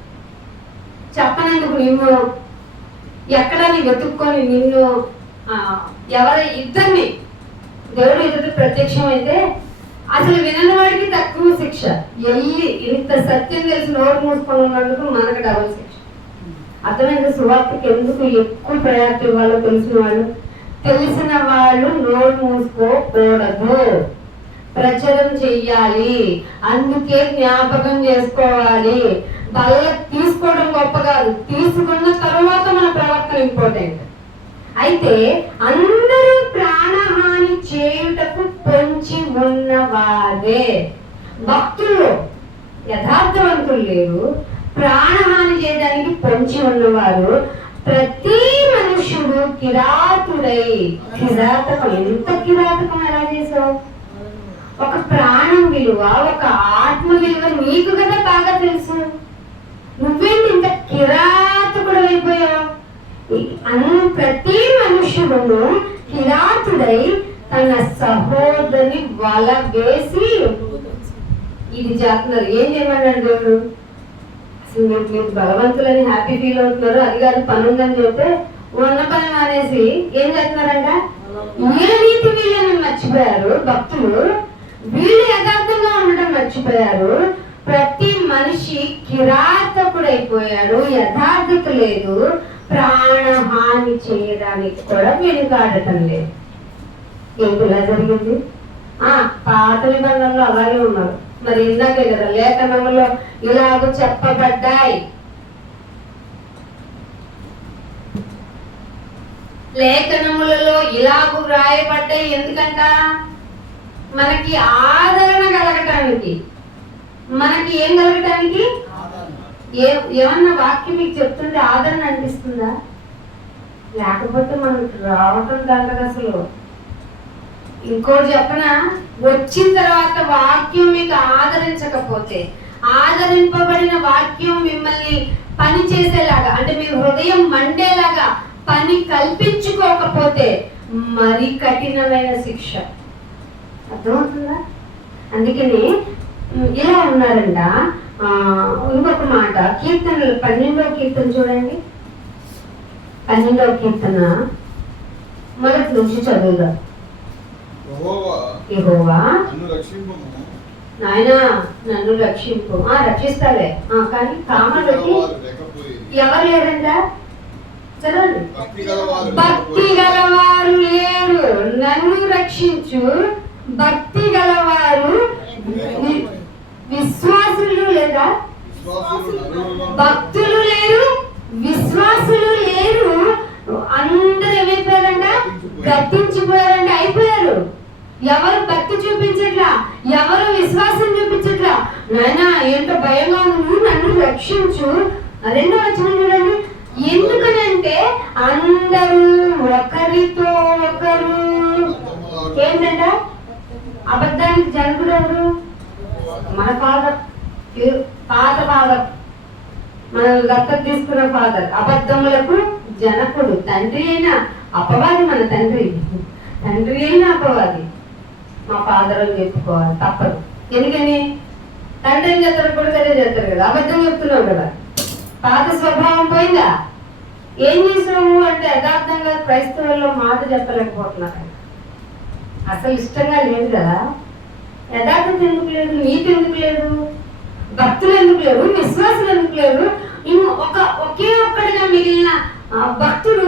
చెప్పనందుకు నిన్ను ఎక్కడ నీ వెతుక్కొని నిన్ను ఇద్దరిని దేవుడు ఎదుటి ప్రత్యక్షం అయితే అసలు వినని వాడికి తక్కువ శిక్ష. వెళ్ళి ఇంత సత్యం తెలిసి నోరు మూసుకొని ఉన్నందుకు మనకు డబుల్ శిక్ష. అర్థమైంది? సువార్తకి ఎందుకు ఎక్కువ ప్రయారిటీ ఇవ్వాలో తెలిసిన వాళ్ళు నోరు మూసుకోకూడదు, ప్రచారం చెయ్యాలి. అందుకే జ్ఞాపకం చేసుకోవాలి. బల్ల తీసుకోవడం గొప్ప కాదు, తీసుకున్న తరువాత మన ప్రవర్తన ఇంపార్టెంట్. అయితే అందరూ ప్రాణహాని చేయుటకు పొంచి ఉన్నవారే. భక్తులు యథార్థవంతులు లేరు, ప్రాణహాని చేయడానికి పొంచి ఉన్నవారు. ప్రతి మనుషుడు కిరాతుడై. కిరాతకం, ఎంత కిరాతకం ఎలా చేసావు? ఒక ప్రాణం విలువ, ఒక ఆత్మ విలువ నీకు కదా బాగా తెలుసు. నువ్వేంటి ఇంత కిరాతకుడు అయిపోయావు? ప్రతి మనుషుడును కిరాతుడై తన సహోదరుని వల వేసి ఇది చేస్తున్నారు. ఏం చేయమన్నాడు దేవుడు? అసలు మీరు బలవంతులని హ్యాపీ ఫీల్ అవుతున్నారు, అది కాదు పని ఉందని చెప్తే ఉన్న పని మానేసి ఏం చేస్తున్నారంట? ఏ నీతి వీళ్ళని మర్చిపోయారు భక్తులు. వీళ్ళు యథార్థంగా ఉండడం మర్చిపోయారు. ప్రతి మనిషి కిరాతకుడైపోయాడు, యథార్థత లేదు, ప్రాణహాని చేయడానికి కూడా వెనుకాడటం లేదు. ఏంటిలా జరిగింది? పాత నిబంధనలో అలాగే ఉన్నారు. మరి ఇందాకే కదా లేఖనంలో ఇలాగ చెప్పబడ్డాయి. లేఖనములలో ఇలాగూ వ్రాయబడ్డాయి. ఎందుకంట? మనకి ఆదరణ కలగటానికి. మనకి ఏం కలగటానికి? ఏమన్నా వాక్యం మీకు చెప్తుంటే ఆదరణ అనిపిస్తుందా? లేకపోతే మనకు రావటం దాంట్లో అసలు. ఇంకోటి చెప్పనా, వచ్చిన తర్వాత వాక్యం మీకు ఆదరించకపోతే, ఆదరింపబడిన వాక్యం మిమ్మల్ని పని చేసేలాగా, అంటే మీ హృదయం మండేలాగా పని కల్పించుకోకపోతే మరి కఠినమైన శిక్ష. అర్థమవుతుందా? అందుకని ఇలా ఉన్నారంట. ఇంకొక మాట, కీర్తనలు 12వ కీర్తన చూడండి. 12వ కీర్తన మొదటి నుంచి చదువుదాం. యెహోవా నాయనా నన్ను రక్షింపు. రక్షిస్తాలే, కానీ కామలకి ఎవరు లేరంట? చదవండి. భక్తి గలవారు లేరు, నన్ను రక్షించు. భక్తి గలవారు, విశ్వాసులు లేదా? భక్తులు లేరు, విశ్వాసులు లేరు. అందరూ ఏమైపోయారంట? గతించిపోయారంట, అయిపోయారు. ఎవరు భక్తి చూపించట్లా, ఎవరు విశ్వాసం చూపించట్లా. నాయనా ఏంటో భయంగా ఉంది, నన్ను రక్షించు. 2వ వచనం చూడండి. ఎందుకనంటే అందరూ ఒకరితో ఒకరు ఏంటంట? అబద్ధానికి జనకుడు ఎవరు? మన ఫాదర్, పాత ఫాదర్, మనం దత్తత తీసుకున్న ఫాదర్. అబద్ధములకు జనకుడు, తండ్రి అయినా అపవాది. మన తండ్రి అయినా అపవాది. మా ఫాదర్ అని చెప్పుకోవాలి, తప్పదు. ఎందుకని? తండ్రి ఏం చేస్తారు? కొడుకు అదే చేస్తారు కదా. అబద్ధం చెప్తున్నావు కదా, పాత స్వభావం పోయిందా? ఏం చేసాము అంటే యథార్థంగా క్రైస్తవుల్లో మాట చెప్పలేకపోతున్నారు. అసలు ఇష్టంగా లేదు కదా. యథార్థత ఎందుకు లేదు? నీతి ఎందుకు లేదు? భక్తులు ఎందుకు లేరు? విశ్వాసులు ఎందుకు లేరు? ఒకే ఒక్కడిగా మిగిలిన భక్తుడు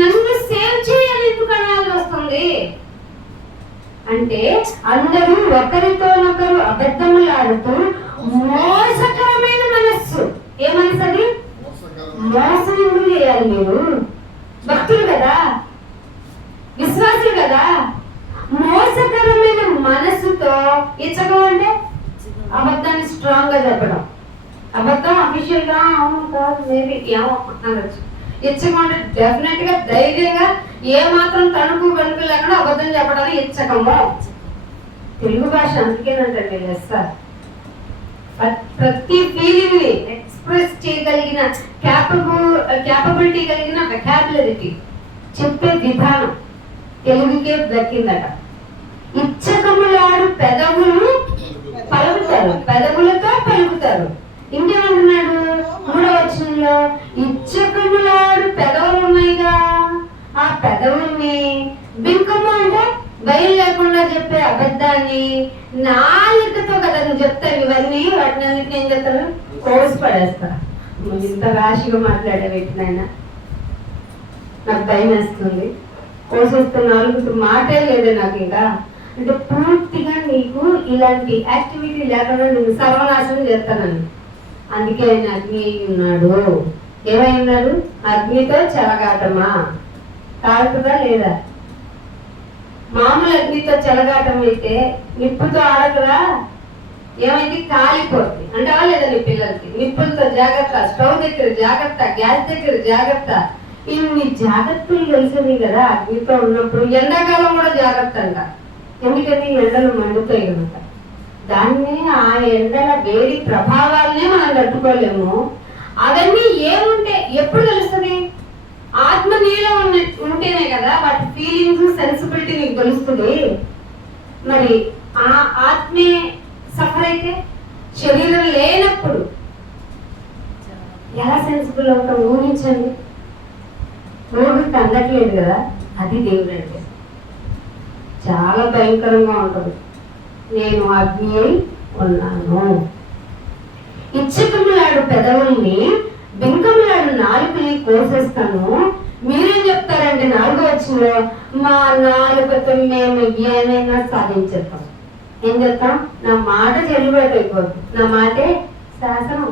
నన్ను సేవ్ చేయాలి ఎందుకు అనాల్సి వస్తుంది అంటే, అందరూ ఒకరితోనొకరు అబద్ధములాడుతూ మోసకరమైన మనస్సు. ఏ మనసు అది? మోసం ఎందుకు చేయాలి? మీరు భక్తులు కదా, విశ్వాసులు కదా. మోసకరమైన మనస్సుతో ఇచ్చకం అంటే అబద్ధాన్ని స్ట్రాంగ్ గా చెప్పడం. అబద్ధం అఫీషియల్ గా అవును కాదు మేబీ ఏమో అనొచ్చు. ఇచ్చకం డెఫినెట్ గా ధైర్యంగా ఏ మాత్రం తణుకు వెనుక లేకుండా అబద్ధం చెప్పడానికి ఇచ్చకము. తెలుగు భాష అందుకేనంటే లెస్స. ప్రతి ఫీలింగ్ ని ఎక్స్ప్రెస్ చేయగలిగిన క్యాపబిలిటీ కలిగిన వెకాబులరిటీ, చెప్పే విధానం తెలుగుకే దక్కిందట. ఇచ్చకములాడు పెదవులు పలుకుతారు, పెదవులతో పలుకుతారు. ఇంకేమంటున్నాడు 3వ వచనంలో, ఇచ్చకములాడు పెదవులు ఉన్నాయిగా, ఆ పెదవుల్ని బింకము అంటే భయం లేకుండా చెప్పే అబద్ధాన్ని నాలుకతో కదా నువ్వు చెప్తావు. ఇవన్నీ వాటిని అన్నిటిని ఏం చేస్తారు, కోసి పడేస్తా. ఇంత రాశిగా మాట్లాడేవిటినైనా నాకు భయం వేస్తుంది. కోసేస్తే నాలుగు మాటే లేదు నాకు ఇంకా. అంటే పూర్తిగా నీకు ఇలాంటి యాక్టివిటీ లేకుండా నేను సర్వనాశనం చేస్తానని. అందుకే ఆయన అగ్ని ఉన్నాడు. ఏమై ఉన్నాడు? అగ్నితో చెలగాటమా? కాలుతుందా లేదా? మామూలు అగ్నితో చెలగాటం అయితే నిప్పుతో ఆడకురా, ఏమైంది? కాలిపోతుంది. అంటావా లేదా నీ పిల్లలకి? నిప్పులతో జాగ్రత్త, స్టవ్ దగ్గర జాగ్రత్త, గ్యాస్ దగ్గర జాగ్రత్త. ఇన్ని జాగ్రత్తలు తెలిసింది కదా అగ్నితో ఉన్నప్పుడు. ఎండాకాలం కూడా జాగ్రత్త అంట. ఎందుకని? ఎండలు మండుతాయి కనుక. దాన్ని ఆ ఎండల వేడి ప్రభావాలనే మనం తట్టుకోలేము. అవన్నీ ఏముంటే ఎప్పుడు తెలుస్తుంది? ఆత్మ నీలో ఉంటేనే కదా వాటి ఫీలింగ్స్, సెన్సిబిలిటీ నీకు తెలుస్తుంది. మరి ఆ ఆత్మే సఫర్ అయితే, శరీరం లేనప్పుడు ఎలా సెన్సిబుల్ అవుతాం ఊహించండి. ఊరికి అందట్లేదు కదా, అది దేవుడు అంటే. చాలా భయంకరంగా ఉంటుంది. నేను అగ్ని అయి ఉన్నాను. ఇచ్చకములాడు పెదవుల్ని, బింకములాడు నాలుకల్ని కోసేస్తాను. మీరేం చెప్తారంటే 4వ వచనంలో, మా నాలుకతో మేము ఏమైనా సాధించేస్తాం. ఏం చెప్తాం? నా మాట చెల్లుబాటు అయిపోతుంది. నా మాటే శాసనం.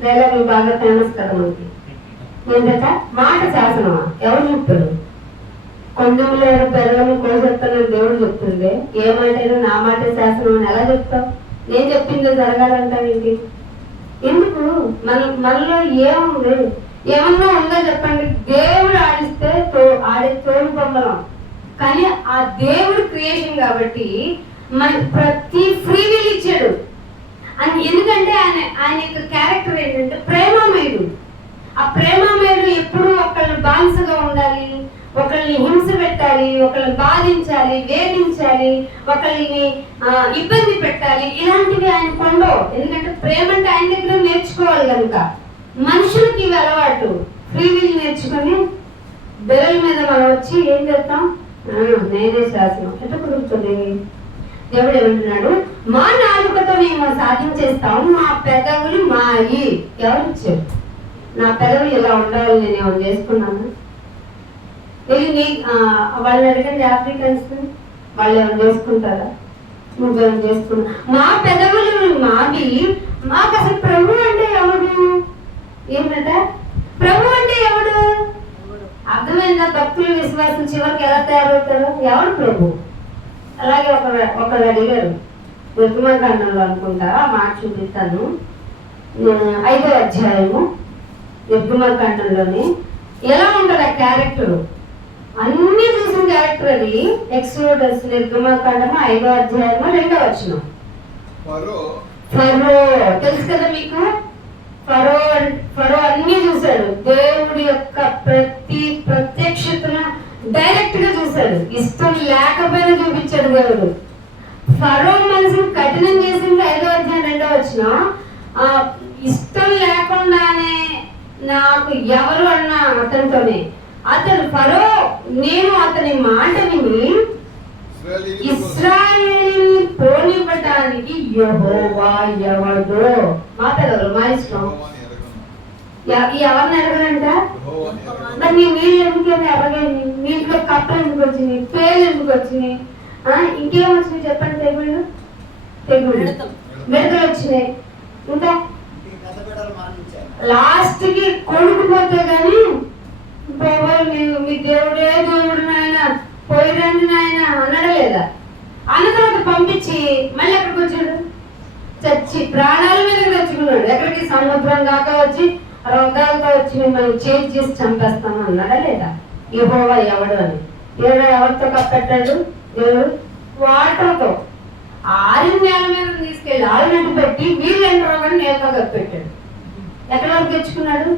డైలాగులు బాగా ఫేమస్ కదా మనకి. ఏంటంట? మాట శాసనమా? ఎవరు చెప్తాడు? కొండములో పెదవులు కోసేస్తానని దేవుడు చెప్తుండే, ఏ మాట అయినా నా మాటే శాసనం అని ఎలా చెప్తావు? నేను చెప్పింది జరగాలంటావేంటి? ఎందుకు? మనలో ఏముంది? ఏమన్నా ఉందో చెప్పండి. దేవుడు ఆడిస్తే ఆడే తోడు బొమ్మలం. కానీ ఆ దేవుడు క్రియేషన్ కాబట్టి మనకి ప్రతి ఫ్రీ విల్ ఇచ్చాడు. అని ఎందుకంటే ఆయన యొక్క క్యారెక్టర్ ఏంటంటే ప్రేమమయుడు. ఆ ప్రేమమయుడు ఎప్పుడు ఒకళ్ళని బానిసగా ఉండాలి, ఒకళ్ళని హింస పెట్టాలి, ఒకళ్ళని బాధించాలి, వేధించాలి, ఒకళ్ళని ఇబ్బంది పెట్టాలి, ఇలాంటివి ఆయన కొండవు. ఎందుకంటే ప్రేమ అంటే ఆయన దగ్గర నేర్చుకోవాలి కనుక. మనుషులకి ఇవి అలవాటు. ఫ్రీ విల్ నేర్చుకొని బెరల మీద మనం వచ్చి ఏం చేస్తాం? నేనే శాసనం. ఎట్లా కుదురుతుంది? దేవుడు ఏమంటున్నాడు? మా నాలుకతో మేము సాధించేస్తాం, మా పెదవులు మాయి. ఎవరు ఇచ్చారు? నా పెదవులు ఇలా ఉండాలి, నేను ఏమైనా చేసుకున్నాను? వాళ్ళు అడగండి, ఆఫ్రికన్స్ వాళ్ళు ఏమైనా చేసుకుంటారా? నువ్వేమైనా చేసుకున్నా? మా పెదవులు మావి. మాకు అసలు ప్రభు అంటే ఎవడు? ఏంటంట? ప్రభు అంటే ఎవడు? అర్థమైందా? భక్తులు, విశ్వాసం చివరికి ఎలా తయారవుతారు? ఎవడు ప్రభు? అలాగే ఒకరు అడిగారు నిర్గమకాండంలో అనుకుంటా, ఆ మాట చూపిస్తాను. 5వ అధ్యాయము నిర్గమకాండంలోని ఎలా ఉంటుంది ఆ క్యారెక్టర్? అన్ని చూసిన క్యారెక్టర్ అది. ఎక్సోడస్ నిర్గమకాండము 5వ అధ్యాయము 2వ వచనం. ఫరో తెలుసు కదా మీకు. ఫరో అన్ని చూశాడు. దేవుడి యొక్క ప్రతి ప్రత్యక్షతను డైరెక్ట్ గా చూశాడు. ఇష్టం లేకపోయినా చూపించాడు దేవుడు. ఫరో మనసును కఠినం చేసింది 5వ అధ్యాయం 2వ వచనం. ఇష్టం లేకుండానే నాకు ఎవరు అన్నా అతనితోనే. అతను ఫరో నేను అతని మాట విని ఇశ్రాయేలుని పోనివ్వటానికి యెహోవా ఎవడో. మాట్లాడరు మా ఇష్టం. ఎవరిని ఎరగలంట? మరి నీ నీళ్ళు ఎందుకని ఎరగండి? నీటిలో కప్పలు ఎందుకు వచ్చినాయి? పేర్లు ఎందుకు వచ్చినాయి? ఇంకేం వచ్చినాయి చెప్పండి? తెగుళ్ళు మిడతలు వచ్చినాయి. ఇంకా లాస్ట్ కి కొడుకుపోతే గాని మీ దేవుడే దేవుడు నాయన పోయిరండి నాయన అన్నాడా లేదా? అన్న తర్వాత పంపించి మళ్ళీ ఎక్కడికి వచ్చాడు? చచ్చి ప్రాణాల మీద తెచ్చుకున్నాడు. ఎక్కడికి? సముద్రం దాకా వచ్చి రొంగాలతో వచ్చి మిమ్మల్ని చేంజ్ చేసి చంపేస్తాను అన్నాడా లేదా? యెహోవా ఎవడు అని. ఎవరితో కప్పెట్టాడు? దేవుడు వాటర్తో. ఆరిన నేల మీద తీసుకెళ్ళి ఆరినట్టు పెట్టి వీళ్ళు ఎంటర్ నేలతో కప్పెట్టాడు. ఎక్కడ వరకు తెచ్చుకున్నాడు?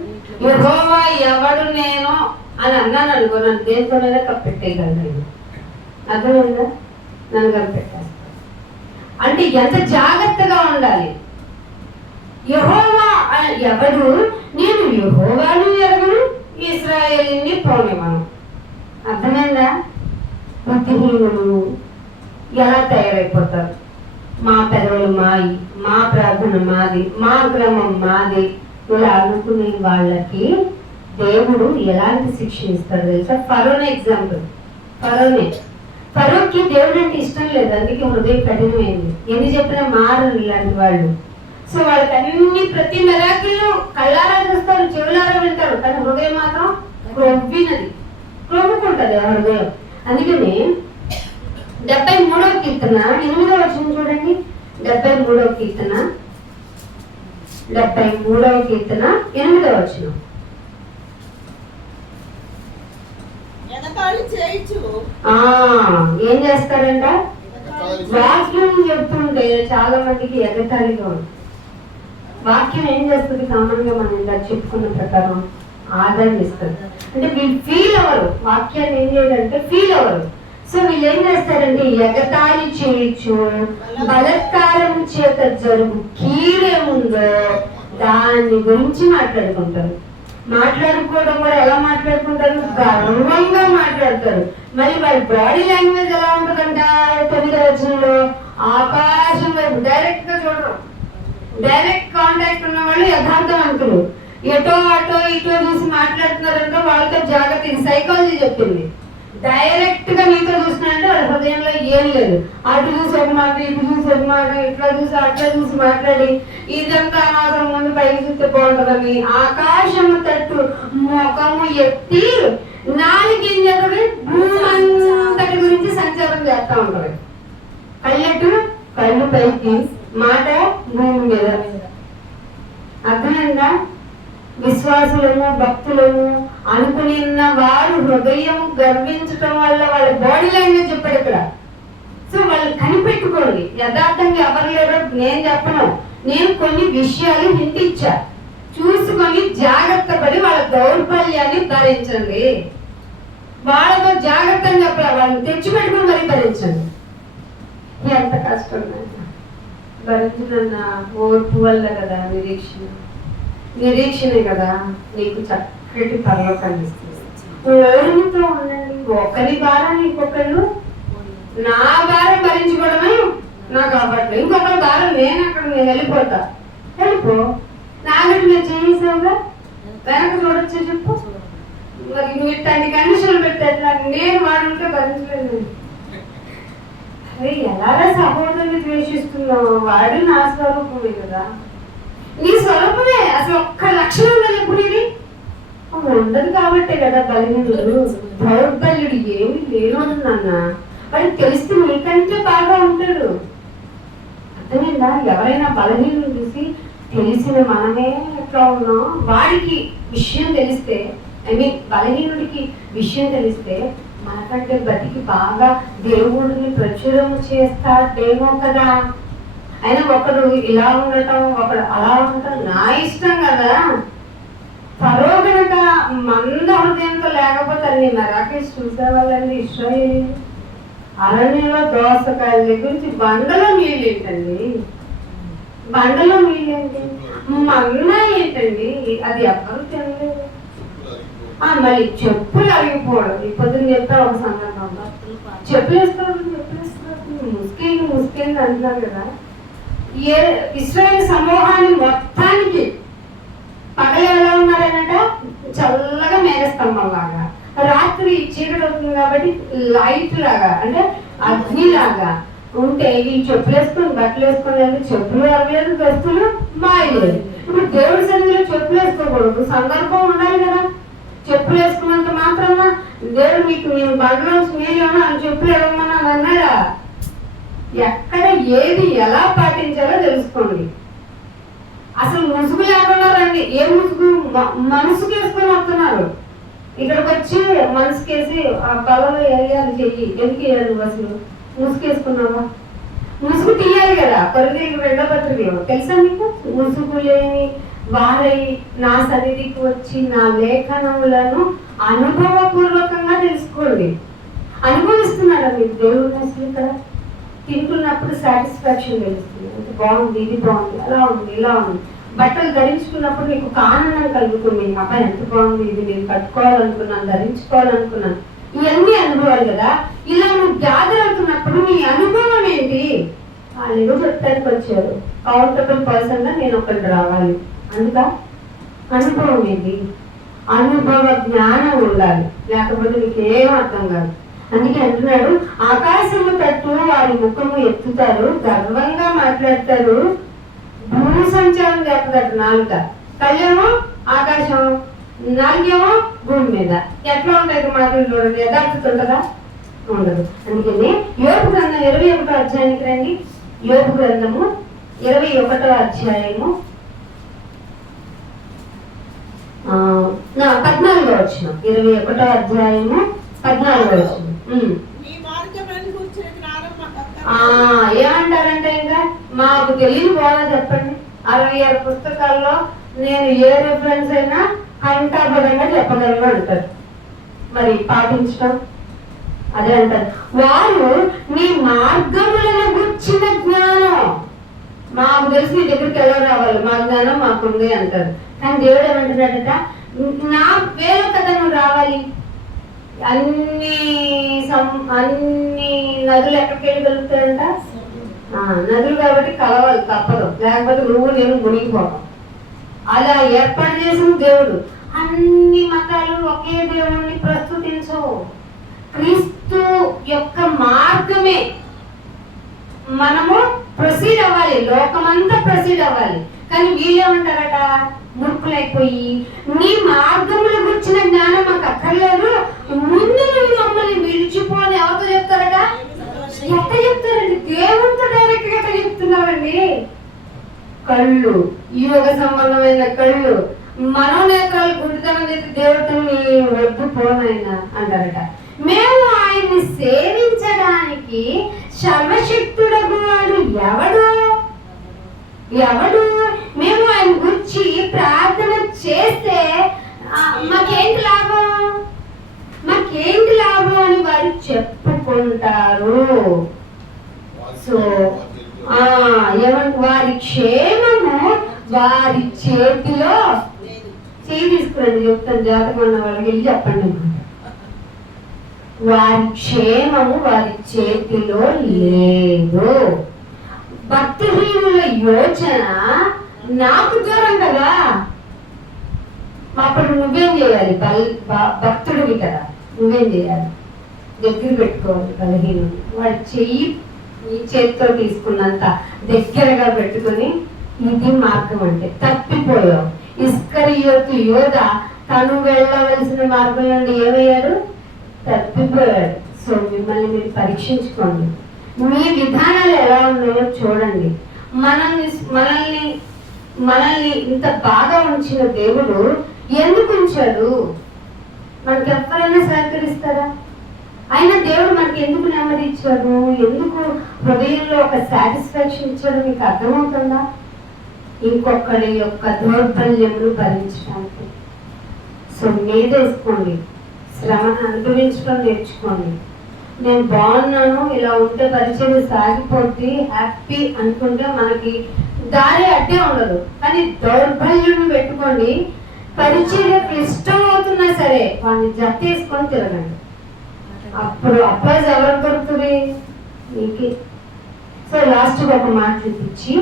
యెహోవా ఎవడు నేను అని అన్నాను అనుకో, నన్ను దేనితోనైనా కప్పెట్టేయగలను. అర్థమైందా? నన్ను కప్పెట్టేస్తాను అంటే ఎంత జాగ్రత్తగా ఉండాలి. యెహోవా ఎవడు? నేను యెహోవాను ఎరగను, ఇశ్రాయేలుని పోనివ్వను. అర్థమైందా? బుద్ధిహీనులు ఎలా తయారైపోతారు? మా పెదవులు మాయి, మా ప్రార్థన మాది, మా క్రమం మాది, ఇలా అనుకునే వాళ్ళకి దేవుడు ఎలాంటి శిక్ష ఇస్తాడు తెలుసా? ఫరోనే ఎగ్జాంపుల్. ఫరోకి దేవుడు అంటే ఇష్టం లేదు, అందుకే హృదయం కఠినమైంది. ఎన్ని చెప్పినా మారరు ఇలాంటి వాళ్ళు. సో వాళ్ళకి అన్ని ప్రతి మెరాకిల్ కళ్ళారా చూస్తారు, చెవులారా వింటారు, కానీ హృదయం మాత్రం క్రొవ్వినది, క్రొవ్వుకుంటది ఆ హృదయం. అందుకని 73వ కీర్తన 8వ వచనం చూడండి. 73వ కీర్తన 8వ వచనం. ఏం చేస్తారంట? వాక్యం చెప్తుంటే చాలా మందికి ఎగతాళిగా ఉంది. వాక్యం ఏం చేస్తుంది? కామన్ గా మనం ఇలా చెప్పుకున్న ప్రకారం ఆదరణ ఇస్తుంది. అంటే వీళ్ళు ఫీల్ అవ్వరు, వాక్యాన్ని ఏం చేయాలంటే ఫీల్ అవ్వరు. సో వీళ్ళు ఏం చేస్తారంటే ఎగతాళి చేయొచ్చు, బలత్కారం చేత జరుగు కీడేముందో దాని గురించి మాట్లాడుకుంటారు. మాట్లాడుకోవడం కూడా ఎలా మాట్లాడుకుంటారు? గర్వంగా మాట్లాడతారు. మరి వాళ్ళ బాడీ లాంగ్వేజ్ ఎలా ఉంటుందంట? 9వ వచనంలో ఆకాశం వైపు డైరెక్ట్ గా చూడరు. డైరెక్ట్ కాంటాక్ట్ ఉన్న వాళ్ళు యథార్థవంతులు. ఎటో అటో ఇటో చూసి మాట్లాడుతున్నారంటే వాళ్ళతో జాగ్రత్త. ఇది సైకాలజీ చెప్పింది. డైరెక్ట్ గా నీతో చూసినంటే వాళ్ళ హృదయంలో ఏం లేదు. అటు చూసి ఒక మాట, ఇటు చూసి ఒక మాట, ఇట్లా చూసి అట్లా చూసి మాట్లాడి ఇదంతా అనవసరం, ముందు పైకి చూస్తే బాగుంటుందని ఆకాశము తట్టు ముఖము ఎత్తి నాలుగేం చేస్తుంది? భూమంతటి గురించి సంచారం చేస్తా ఉంటది. కళ్ళెట్టు కళ్ళు పైకి, మాట భూమి మీద. అర్థమైందా? విశ్వాసులము భక్తులము అనుకుని వారు హృదయం గర్వించటం వల్ల వాళ్ళ బాడీ లాంగ్వేజ్ చెప్పాడు ఇక్కడ. సో వాళ్ళు కనిపెట్టుకోండి. యథార్థంగా ఎవరు లేరో నేను చెప్పను, నేను కొన్ని విషయాలు హింట్ ఇచ్చా, చూసుకొని జాగ్రత్త పడి వాళ్ళ దౌర్బల్యాన్ని భరించండి. వాళ్ళతో జాగ్రత్తగా చెప్పాలి, వాళ్ళని తెచ్చిపెట్టుకుని మరీ భరించండి. ఎంత కష్టం భరించిన ఓర్పు వల్ల కదా నిరీక్షణే కదా నీకు చక్కటి పరలోకాన్ని ఇస్తుంది. ఓర్మితో ఉండండి. ఒకరి భారాన్ని ఇంకొకళ్ళు, నా భారం భరించుకోవడమే నాకు అవ్వట్లేదు, ఇంకొకరి భారం నేను వెళ్ళిపోతా. వెళ్ళిపో. నాగటి మీరు చేసావుగా, వెనక చూడొచ్చు చెప్పు. మరి నువ్వు ఇట్లాంటి కండిషన్లు పెట్టేట్లా నేను వాడుంటే భరించలేదు. అరే ఎలాగా సహోదరుని ద్వేషిస్తున్నావు? వాడు నా స్వరూపమే కదా, నీ స్వరూపమే. అసలు ఒక్క లక్షణం ఉండాలి ఎప్పుడు ఇది ఉండదు కాబట్టే కదా బలహీనుడు. దౌర్బల్యుడు ఏమి లేను నాన్న, వాడికి తెలిస్తే నీకంటే బాగా ఉంటాడు. అర్థమైందా? ఎవరైనా బలహీనుడు చూసి తెలిసిన మనమే ఎట్లా ఉన్నాం, వాడికి విషయం తెలిస్తే, ఐ మీన్ బలహీనుడికి విషయం తెలిస్తే మనకంటే బతికి బాగా దేవుడిని ప్రచురము చేస్తాడేమో కదా. అయినా ఒకడు ఇలా ఉండటం, ఒకడు అలా ఉండటం నా ఇష్టం కదా. ఫరో కనుక మంద హృదయంతో లేకపోతే అన్ని మెరాకిల్స్ చూసేవాళ్ళండి. ఇశ్రాయేలీయులు అరణ్యంలో దోసకాయల దగ్గర నుంచి బండలో నీళ్ళు ఏంటండి? బండలో నీళ్ళు ఏంటి? మన్నా ఏంటండి? అది ఎవ్వరు తినలేదు. మళ్ళీ చెప్పులు అరిగిపోవడం. ఈ పొద్దున్న చెప్తా ఒక సందర్భంలో చెప్పులు వేసుకోవడం, ముస్కిల్ అంటున్నారు కదా. ఇశ్రాయేలు సమూహాన్ని మొత్తానికి పగలు ఎలా ఉన్నారనట? చల్లగా మేఘస్తంభం లాగా, రాత్రి చీకటి అవుతుంది కాబట్టి లైట్ లాగా, అంటే అగ్ని లాగా ఉంటే ఈ చెప్పులు వేసుకొని బట్టలు వేసుకొని వెళ్తే చెప్పులు అవ్వలేదు, వస్తువులు మాయలేదు. ఇప్పుడు దేవుడి సన్నిధిలో చెప్పులు వేసుకోకూడదు, సందర్భం ఉండాలి కదా. చెప్పులు వేసుకున్నంత మాత్రాన దేవుడు మీకు నేను బండ్లో స్నేహం అని చెప్పులు ఇవ్వమన్నా అన్నాడా? ఎక్కడ ఏది ఎలా పాటించాలో తెలుసుకోండి. అసలు ముసుగు లేకుండా రండి. ఏ ముసుగు? మనసుకు వేసుకొని వస్తున్నారు. ఇక్కడికి వచ్చి మనసుకేసి ఆ కళలో వేయాలి చెయ్యి. ఎందుకు వేయాలి? అసలు ముసుగేసుకున్నావా? ముసుగు తీయాలి కదా. కొరిదేవి 2వ పత్రికలో తెలుసా మీకు? ముసుగు లేని వారై నా సన్నిధికి వచ్చి నా లేఖనములను అనుభవపూర్వకంగా తెలుసుకోండి. అనుభవిస్తున్నారా మీరు దేవుడిని? అసలు ఇక్కడ తింటున్నప్పుడు సాటిస్ఫాక్షన్ తెలుస్తుంది, ఇది బాగుంది, ఇది బాగుంది, అలా ఉంది, ఇలా ఉంది. బట్టలు ధరించుకున్నప్పుడు మీకు ఆనందం కలుగుతుంది, అబ్బాయి ఎంత బాగుంది, ఇది నేను కట్టుకోవాలనుకున్నాను, ధరించుకోవాలనుకున్నాను. ఇవన్నీ అనుభవాలు కదా. ఇలా నువ్వు గ్యాదర్ అవుతున్నప్పుడు నీ అనుభవం ఏంటి? వాళ్ళు ఏదో చెప్తానికి వచ్చారు, కౌంటబుల్ పర్సన్ గా నేను ఒకటి రావాలి. అందుక అనుభవం ఏంటి? అనుభవ జ్ఞానం ఉండాలి, లేకపోతే నీకు ఏం అర్థం కాదు. అందుకే అంటున్నాడు, ఆకాశము తట్టు వారి ముఖము ఎత్తుతారు, గర్వంగా మాట్లాడతారు, భూమి సంచారం చేస్తుందట నాలుక. కళ్ళేమో ఆకాశం, నాలుగేమో భూమి మీద. ఎట్లా ఉంటాయి మాటలు చూడండి, యథార్థత ఉంటుందా? ఉండదు. అందుకని యోబు గ్రంథం 21వ అధ్యాయానికి రండి. యోబు గ్రంథము 21వ అధ్యాయము 14వ వచనం. 21వ అధ్యాయము 14వ వచనం. ఏమంటారంటే ఇంకా మాకు తెలియని పోదా చెప్పండి. 66 పుస్తకాల్లో నేను ఏ రిఫరెన్స్ అయినా కంఠాబద్ధంగా చెప్పగలను అంటారు. మరి పాటించడం అదే అంటారు. వారు నీ మార్గములను గుర్చిన జ్ఞానం మాకు తెలిసి నీ దగ్గరికి ఎలా రావాలి, మా జ్ఞానం మాకుంది అంటారు. కానీ దేవుడు ఏమంటున్నాడట, నా వేరే కదా నువ్వు రావాలి. అన్ని నదులు ఎక్కడికి వెళ్ళగలుగుతాయంట? నదులు కాబట్టి కలవాలి, తప్పదు, లేకపోతే నువ్వు నేను మునిగిపోతాం. అలా ఏర్పాటు చేసిన దేవుడు. అన్ని మతాలు ఒకే దేవుడిని ప్రస్తుతించవు. క్రీస్తు యొక్క మార్గమే మనము ప్రొసీడ్ అవ్వాలి, లోకమంతా ప్రొసీడ్ అవ్వాలి. కానీ వీళ్ళేమంటారట, మూర్ఖులైపోయి నీ మార్గముల గురించిన జ్ఞానం మాకు అక్కర్లేదు, ముందు నువ్వు మమ్మల్ని విడిచిపోని ఎవరితో చెప్తారట? ఎట్ట చెప్తారండి? దేవునితో డైరెక్ట్ గా ఎట్ట చెప్తున్నారండి? కళ్ళు, యోగ సంబంధమైన కళ్ళు, మనోనేత్రాలు గుడితనం చేసి దేవుడితో వద్దు పోనైనా అంటారట. మేము ఆయన్ని సేవించడానికి సర్వశక్తుడగు వాడు ఎవడు? మేము ఆయన గురించి ప్రార్థన చేస్తే మాకేంటి లాభం అని వారు చెప్పుకుంటారు. సో వారి క్షేమము వారి చేతిలో. చేయి తీసుకురండి, చెప్తాను. జాతకం అన్న వాళ్ళకి వెళ్ళి చెప్పండి. వారి క్షేమము వారి చేతిలో లేదు. భక్తిహీనుల యోచన నాకు దూరం కదా. అప్పుడు నువ్వేం చేయాలి? భక్తుడివి కదా, నువ్వేం చేయాలి? దగ్గర పెట్టుకోవాలి బలహీనుడు. వాడి చెయ్యి ఈ చేతితో తీసుకున్నంత దగ్గరగా పెట్టుకుని, ఇది మార్గం అంటే తప్పిపోయావు. ఇస్కరియోతు యోధ తను వెళ్ళవలసిన మార్గం నుండి ఏమయ్యాడు? తప్పిపోయాడు. సో మిమ్మల్ని మీరు పరీక్షించుకోండి, మీ విధానాలు ఎలా ఉన్నాయో చూడండి. మనల్ని ఇంత బాగా ఉంచిన దేవుడు ఎందుకు ఉంచాడు? మనకి ఎవరైనా సహకరిస్తారా? అయినా దేవుడు మనకి ఎందుకు నెమ్మది ఇచ్చాడు? ఎందుకు హృదయంలో ఒక సాటిస్ఫాక్షన్ ఇచ్చాడు? మీకు అర్థమవుతుందా? ఇంకొకరి యొక్క దౌర్బల్యములు భరించడానికి. సో మీదేసుకోండి, శ్రమను అనుభవించడం నేర్చుకోండి. నేను బాగున్నాను, ఇలా ఉంటే పరిచయం సాగిపోద్ది, హ్యాపీ అనుకుంటే మనకి దారి అడ్డే ఉండదు. కానీ దౌర్బల్యం పెట్టుకోండి, పరిచయం క్లిష్టం అవుతున్నా సరే వాడిని జట్టేసుకొని తిరగండి. అప్పుడు అప్లైజ్ ఎవరు దొరుకుతుంది? మీకు. సో లాస్ట్ ఒక మాట చూపించి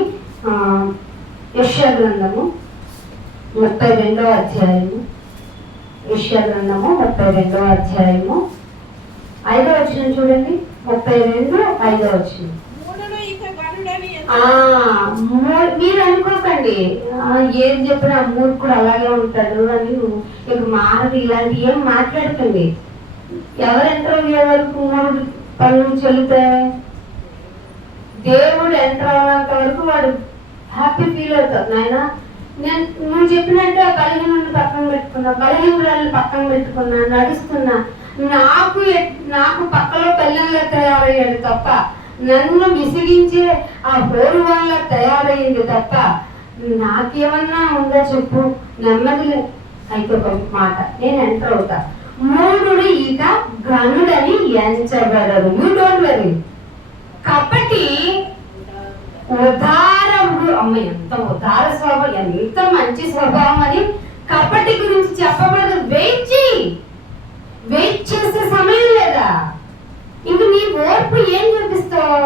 యెషయా గ్రంథము 32వ అధ్యాయము. యెషయా గ్రంథము 32వ అధ్యాయము 5వ వచనం చూడండి. 32:5 వచనం. మీరు అనుకోకండి ఏం చెప్పినా మూర్ఖుడు అలాగే ఉంటాడు అని. ఇక మారదు, ఇలాంటి ఏం మాట్లాడుతుంది. ఎవరు ఎంటర్ అయ్యే వరకు 3 పనులు చెల్లుతాయి. దేవుడు ఎంటర్ అవ్వనంత వరకు వాడు హ్యాపీ ఫీల్ అవుతాడు. నాయన నువ్వు చెప్పినట్టు ఆ బలహీనులను పక్కన పెట్టుకున్నా, బలహీనులను పక్కన పెట్టుకున్నా, నడుస్తున్నా, నాకు పక్కలో బెల్లంగా తయారయ్యాడు తప్ప, నన్ను విసిగించే ఆ హోరు వల్ల తయారయ్యింది తప్ప నాకేమన్నా ఉందా చెప్పు, నెమ్మది అయితే ఒక మాట నేను ఎంటర్ అవుతా. మూఢుడు ఇక ఘనుడని ఎంచబడరు. You don't worry. కాబట్టి ఉదారముడు, అమ్మ ఎంత ఉదార స్వభావం, ఎంత మంచి స్వభావం అని కపటి గురించి చెప్పబడదు. వెయిట్ చేసే సమయం లేదా? ఇంక నీ ఓర్పు ఏం చూపిస్తావు?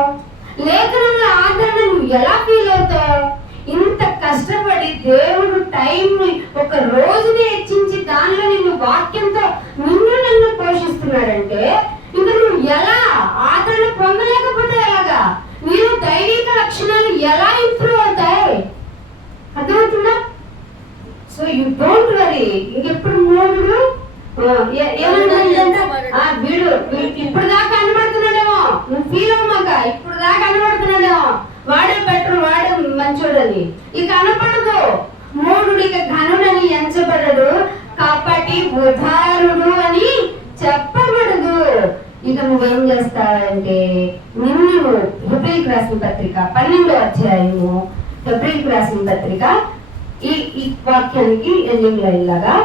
లేఖనంలో ఆదరణ నువ్వు ఎలా ఫీల్ అవుతావు? ఇంత కష్టపడి దేవుడు టైం ఒక రోజుని హెచ్చించి దానిలో నిన్ను వాక్యంతో నన్ను పోషిస్తున్నాడంటే ఇంక నువ్వు ఎలా ఆదరణ పొందలేకపోతే ఎలాగా? మీరు దైవిక లక్షణాలు ఎలా ఇంప్రూవ్ అవుతాయి? అర్థమవుతుందా? So you don't worry. ఇంకెప్పుడు మూడు ఏమంటుందంటే వీడు ఇప్పుడు దాకా కనబడుతున్నాడేమో, నువ్వు ఫీల్ అవ్వమాక, ఇప్పుడు దాకా కనబడుతున్నాడేమో, వాడే బెటర్, వాడే మంచోడని. ఇక కనపడదు. మూఢుడు ఇక ఘనుడని ఎంచబడడు, కాబట్టి ఉదారుడు అని చెప్పబడదు. ఇక నువ్వేం చేస్తావంటే నిన్ను హెబ్రీయులకు రాసిన పత్రిక 12వ అధ్యాయము, హెబ్రీయులకు రాసిన పత్రిక ఈ వాక్యానికి ఎండింగ్ లైన్ లాగా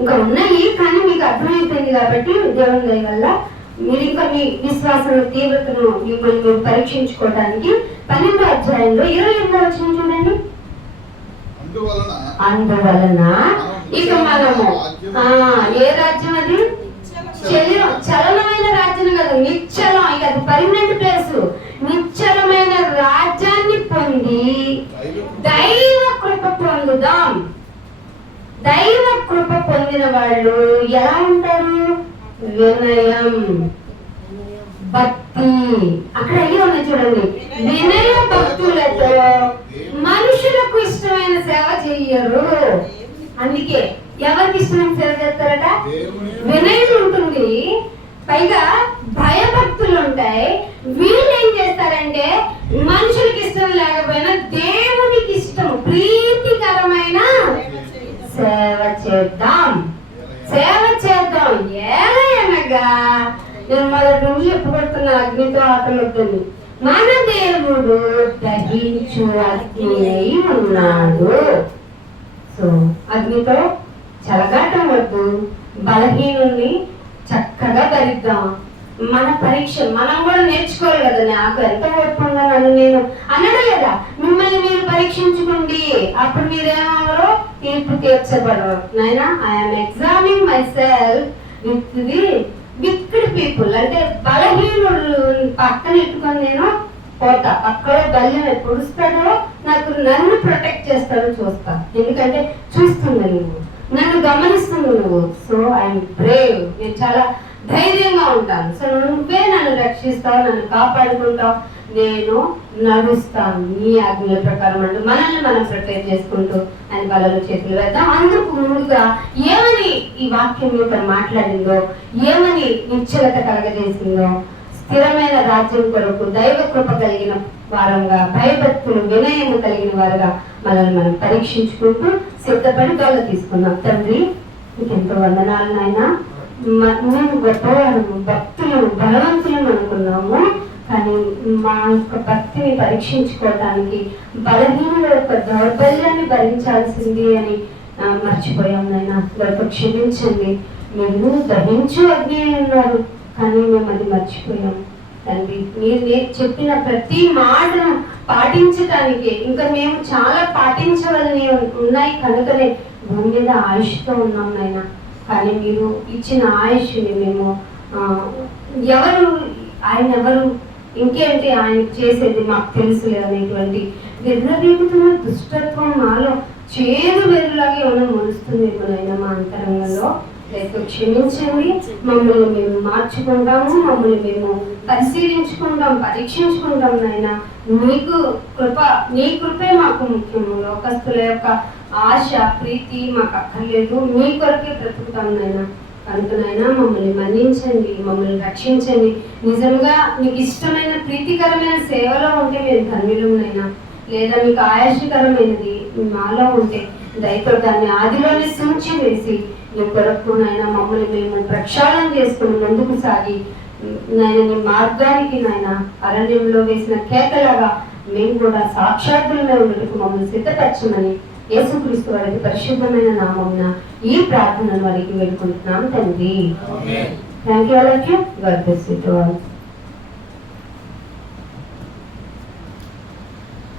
ఇంకా ఉన్నాయి, కానీ మీకు అర్థమైపోయింది కాబట్టి దేవుని దయ వల్ల మీరు ఇంకా మీ విశ్వాసం తీవ్రతను మిమ్మల్ని మీరు పరీక్షించుకోవడానికి 12వ అధ్యాయంలో 28వ వచనం చూడండి. అందువలన ఇక మనము ఏ రాజ్యం అది? చలనమైన రాజ్యం కాదు, నిశ్చలం. ఇక అది పర్మనెంట్ ప్లేస్. నిశ్చలమైన రాజ్యాన్ని పొంది దైవ కృప పొందుదాం. దైవ కృప పొందిన వాళ్ళు ఎలా ఉంటారు? వినయం, భక్తి. అక్కడ అయ్యి ఉన్నాయి చూడండి. వినయ భక్తులతో మనుషులకు ఇష్టమైన సేవ చెయ్యరు. అందుకే ఎవరికి ఇష్టమైన సేవ చేస్తారట? వినయం ఉంటుంది, పైగా భయభక్తులు ఉంటాయి. వీళ్ళు ఏం చేస్తారంటే మనుషులకి ఇష్టం లేకపోయినా దేవునికి ఇష్టం, ప్రీతికరమైన సేవ చేద్దాం. ఏలయనగా నేను మొదటి నుంచి చెప్పుకుంటున్నా, అగ్నితో ఆటలొద్దని. మన దేవుడు దహించు అగ్ని అయి ఉన్నాడు. సో అగ్నితో చెలగాటం వద్దు, బలహీనుల్ని చక్కగా భరిద్దాం. మన పరీక్ష మనం కూడా నేర్చుకోవాలి కదా. నాకు ఎంత ఓర్పుందా నన్ను నేను అనడం లేదా? మిమ్మల్ని మీరు పరీక్షించుకోండి, అప్పుడు మీరేమో తీర్పు తీర్చబడరు. నైనా I'm examining my self with the wicked people. అంటే బలహీనులు పక్కన ఎట్టుకొని నేను పోతా. అక్కడ బల్యం పొడుస్తాడో నాకు నన్ను ప్రొటెక్ట్ చేస్తాడో చూస్తా. ఎందుకంటే చూస్తుంది నువ్వు, నన్ను గమనిస్తుంది నువ్వు. So I'm Brave. నేను చాలా ధైర్యంగా ఉంటాను. సో నువ్వే నన్ను రక్షిస్తావు, నన్ను కాపాడుకుంటావు, నేను నడుస్తాను నీ ఆజ్ఞల ప్రకారం అంటూ మనల్ని మనం ప్రిపేర్ చేసుకుంటూ ఆయన బలలో చేతులు వేద్దాం. అందుకు ముందుగా ఏమని ఈ వాక్యం మీద మాట్లాడిందో, ఏమని నిశ్చలత కలగజేసిందో, స్థిరమైన రాజ్యం కొరకు దైవ కృప కలిగిన వారంగా, భయభక్తులు వినయము కలిగిన వారుగా మనల్ని మనం పరీక్షించుకుంటూ సిద్ధపడి దోల తీసుకుందాం. తండ్రి నీకెంతో వందనాలు నాయనా. మేము గొప్పవాళ్ళము, భక్తులు, బలవంతులను అనుకున్నాము, కానీ మా యొక్క భక్తిని పరీక్షించుకోవటానికి బలహీనుల యొక్క దౌర్బల్యాన్ని భరించాల్సింది అని మర్చిపోయాం నాయన. గొప్ప క్షమించండి. మీరు దహించు అగ్ని ఉన్నారు, కానీ మేము అది మర్చిపోయాం తండ్రి. మీరు చెప్పిన ప్రతి మాటను పాటించటానికి ఇంకా మేము చాలా పాటించవలని ఉన్నాయి కనుకనే భూమి మీద ఆయుష్తో ఉన్నాం నాయన. కానీ మీరు ఇచ్చిన ఆయుష్ని మేము ఆయన ఎవరు, ఇంకేంటి ఆయన చేసేది మాకు తెలుసులే అనేటువంటి విర్రవీగుతున్న దుష్టత్వం మాలో చేదు వెరులాగా ఏమైనా మొలుస్తుంది ఏమోనైనా మా అంతరంగంలో. లేక క్షమించండి. మమ్మల్ని మేము మార్చుకుంటాము, మమ్మల్ని మేము పరిశీలించుకుంటాం, పరీక్షించుకుంటాం నాయన. మీకు కృప, నీ కృపే మాకు ముఖ్యము. లోకస్తుల యొక్క ఆశ, ప్రీతి మాకు అక్కర్లేదు, మీ కొరకే బ్రతుకుతాం నాయన. కనుకనైనా మమ్మల్ని మన్నించండి, మమ్మల్ని రక్షించండి. నిజంగా మీకు ఇష్టమైన ప్రీతికరమైన సేవలో ఉంటే మేము ధన్యులమైనా, లేదా మీకు ఆయాసకరమైనది మాలో ఉంటే దయతో దాన్ని ఆదిలోనే సూచి వేసి నీ కొరకు నాయన మమ్మల్ని మేము ప్రక్షాళన చేసుకుని ముందుకు సాగి నాయన నీ మార్గానికి నాయన అరణ్యంలో వేసిన కేకలాగా మేము కూడా సాక్షాత్తులమై ఉండటకు మమ్మల్ని సిద్ధపరచమని యేసుక్రీస్తు వారి పరిశుద్ధమైన నామమున ఈ ప్రార్థనను వారికి వేడుకుంటున్నాం తండ్రి. Thank you all of you. God bless you all.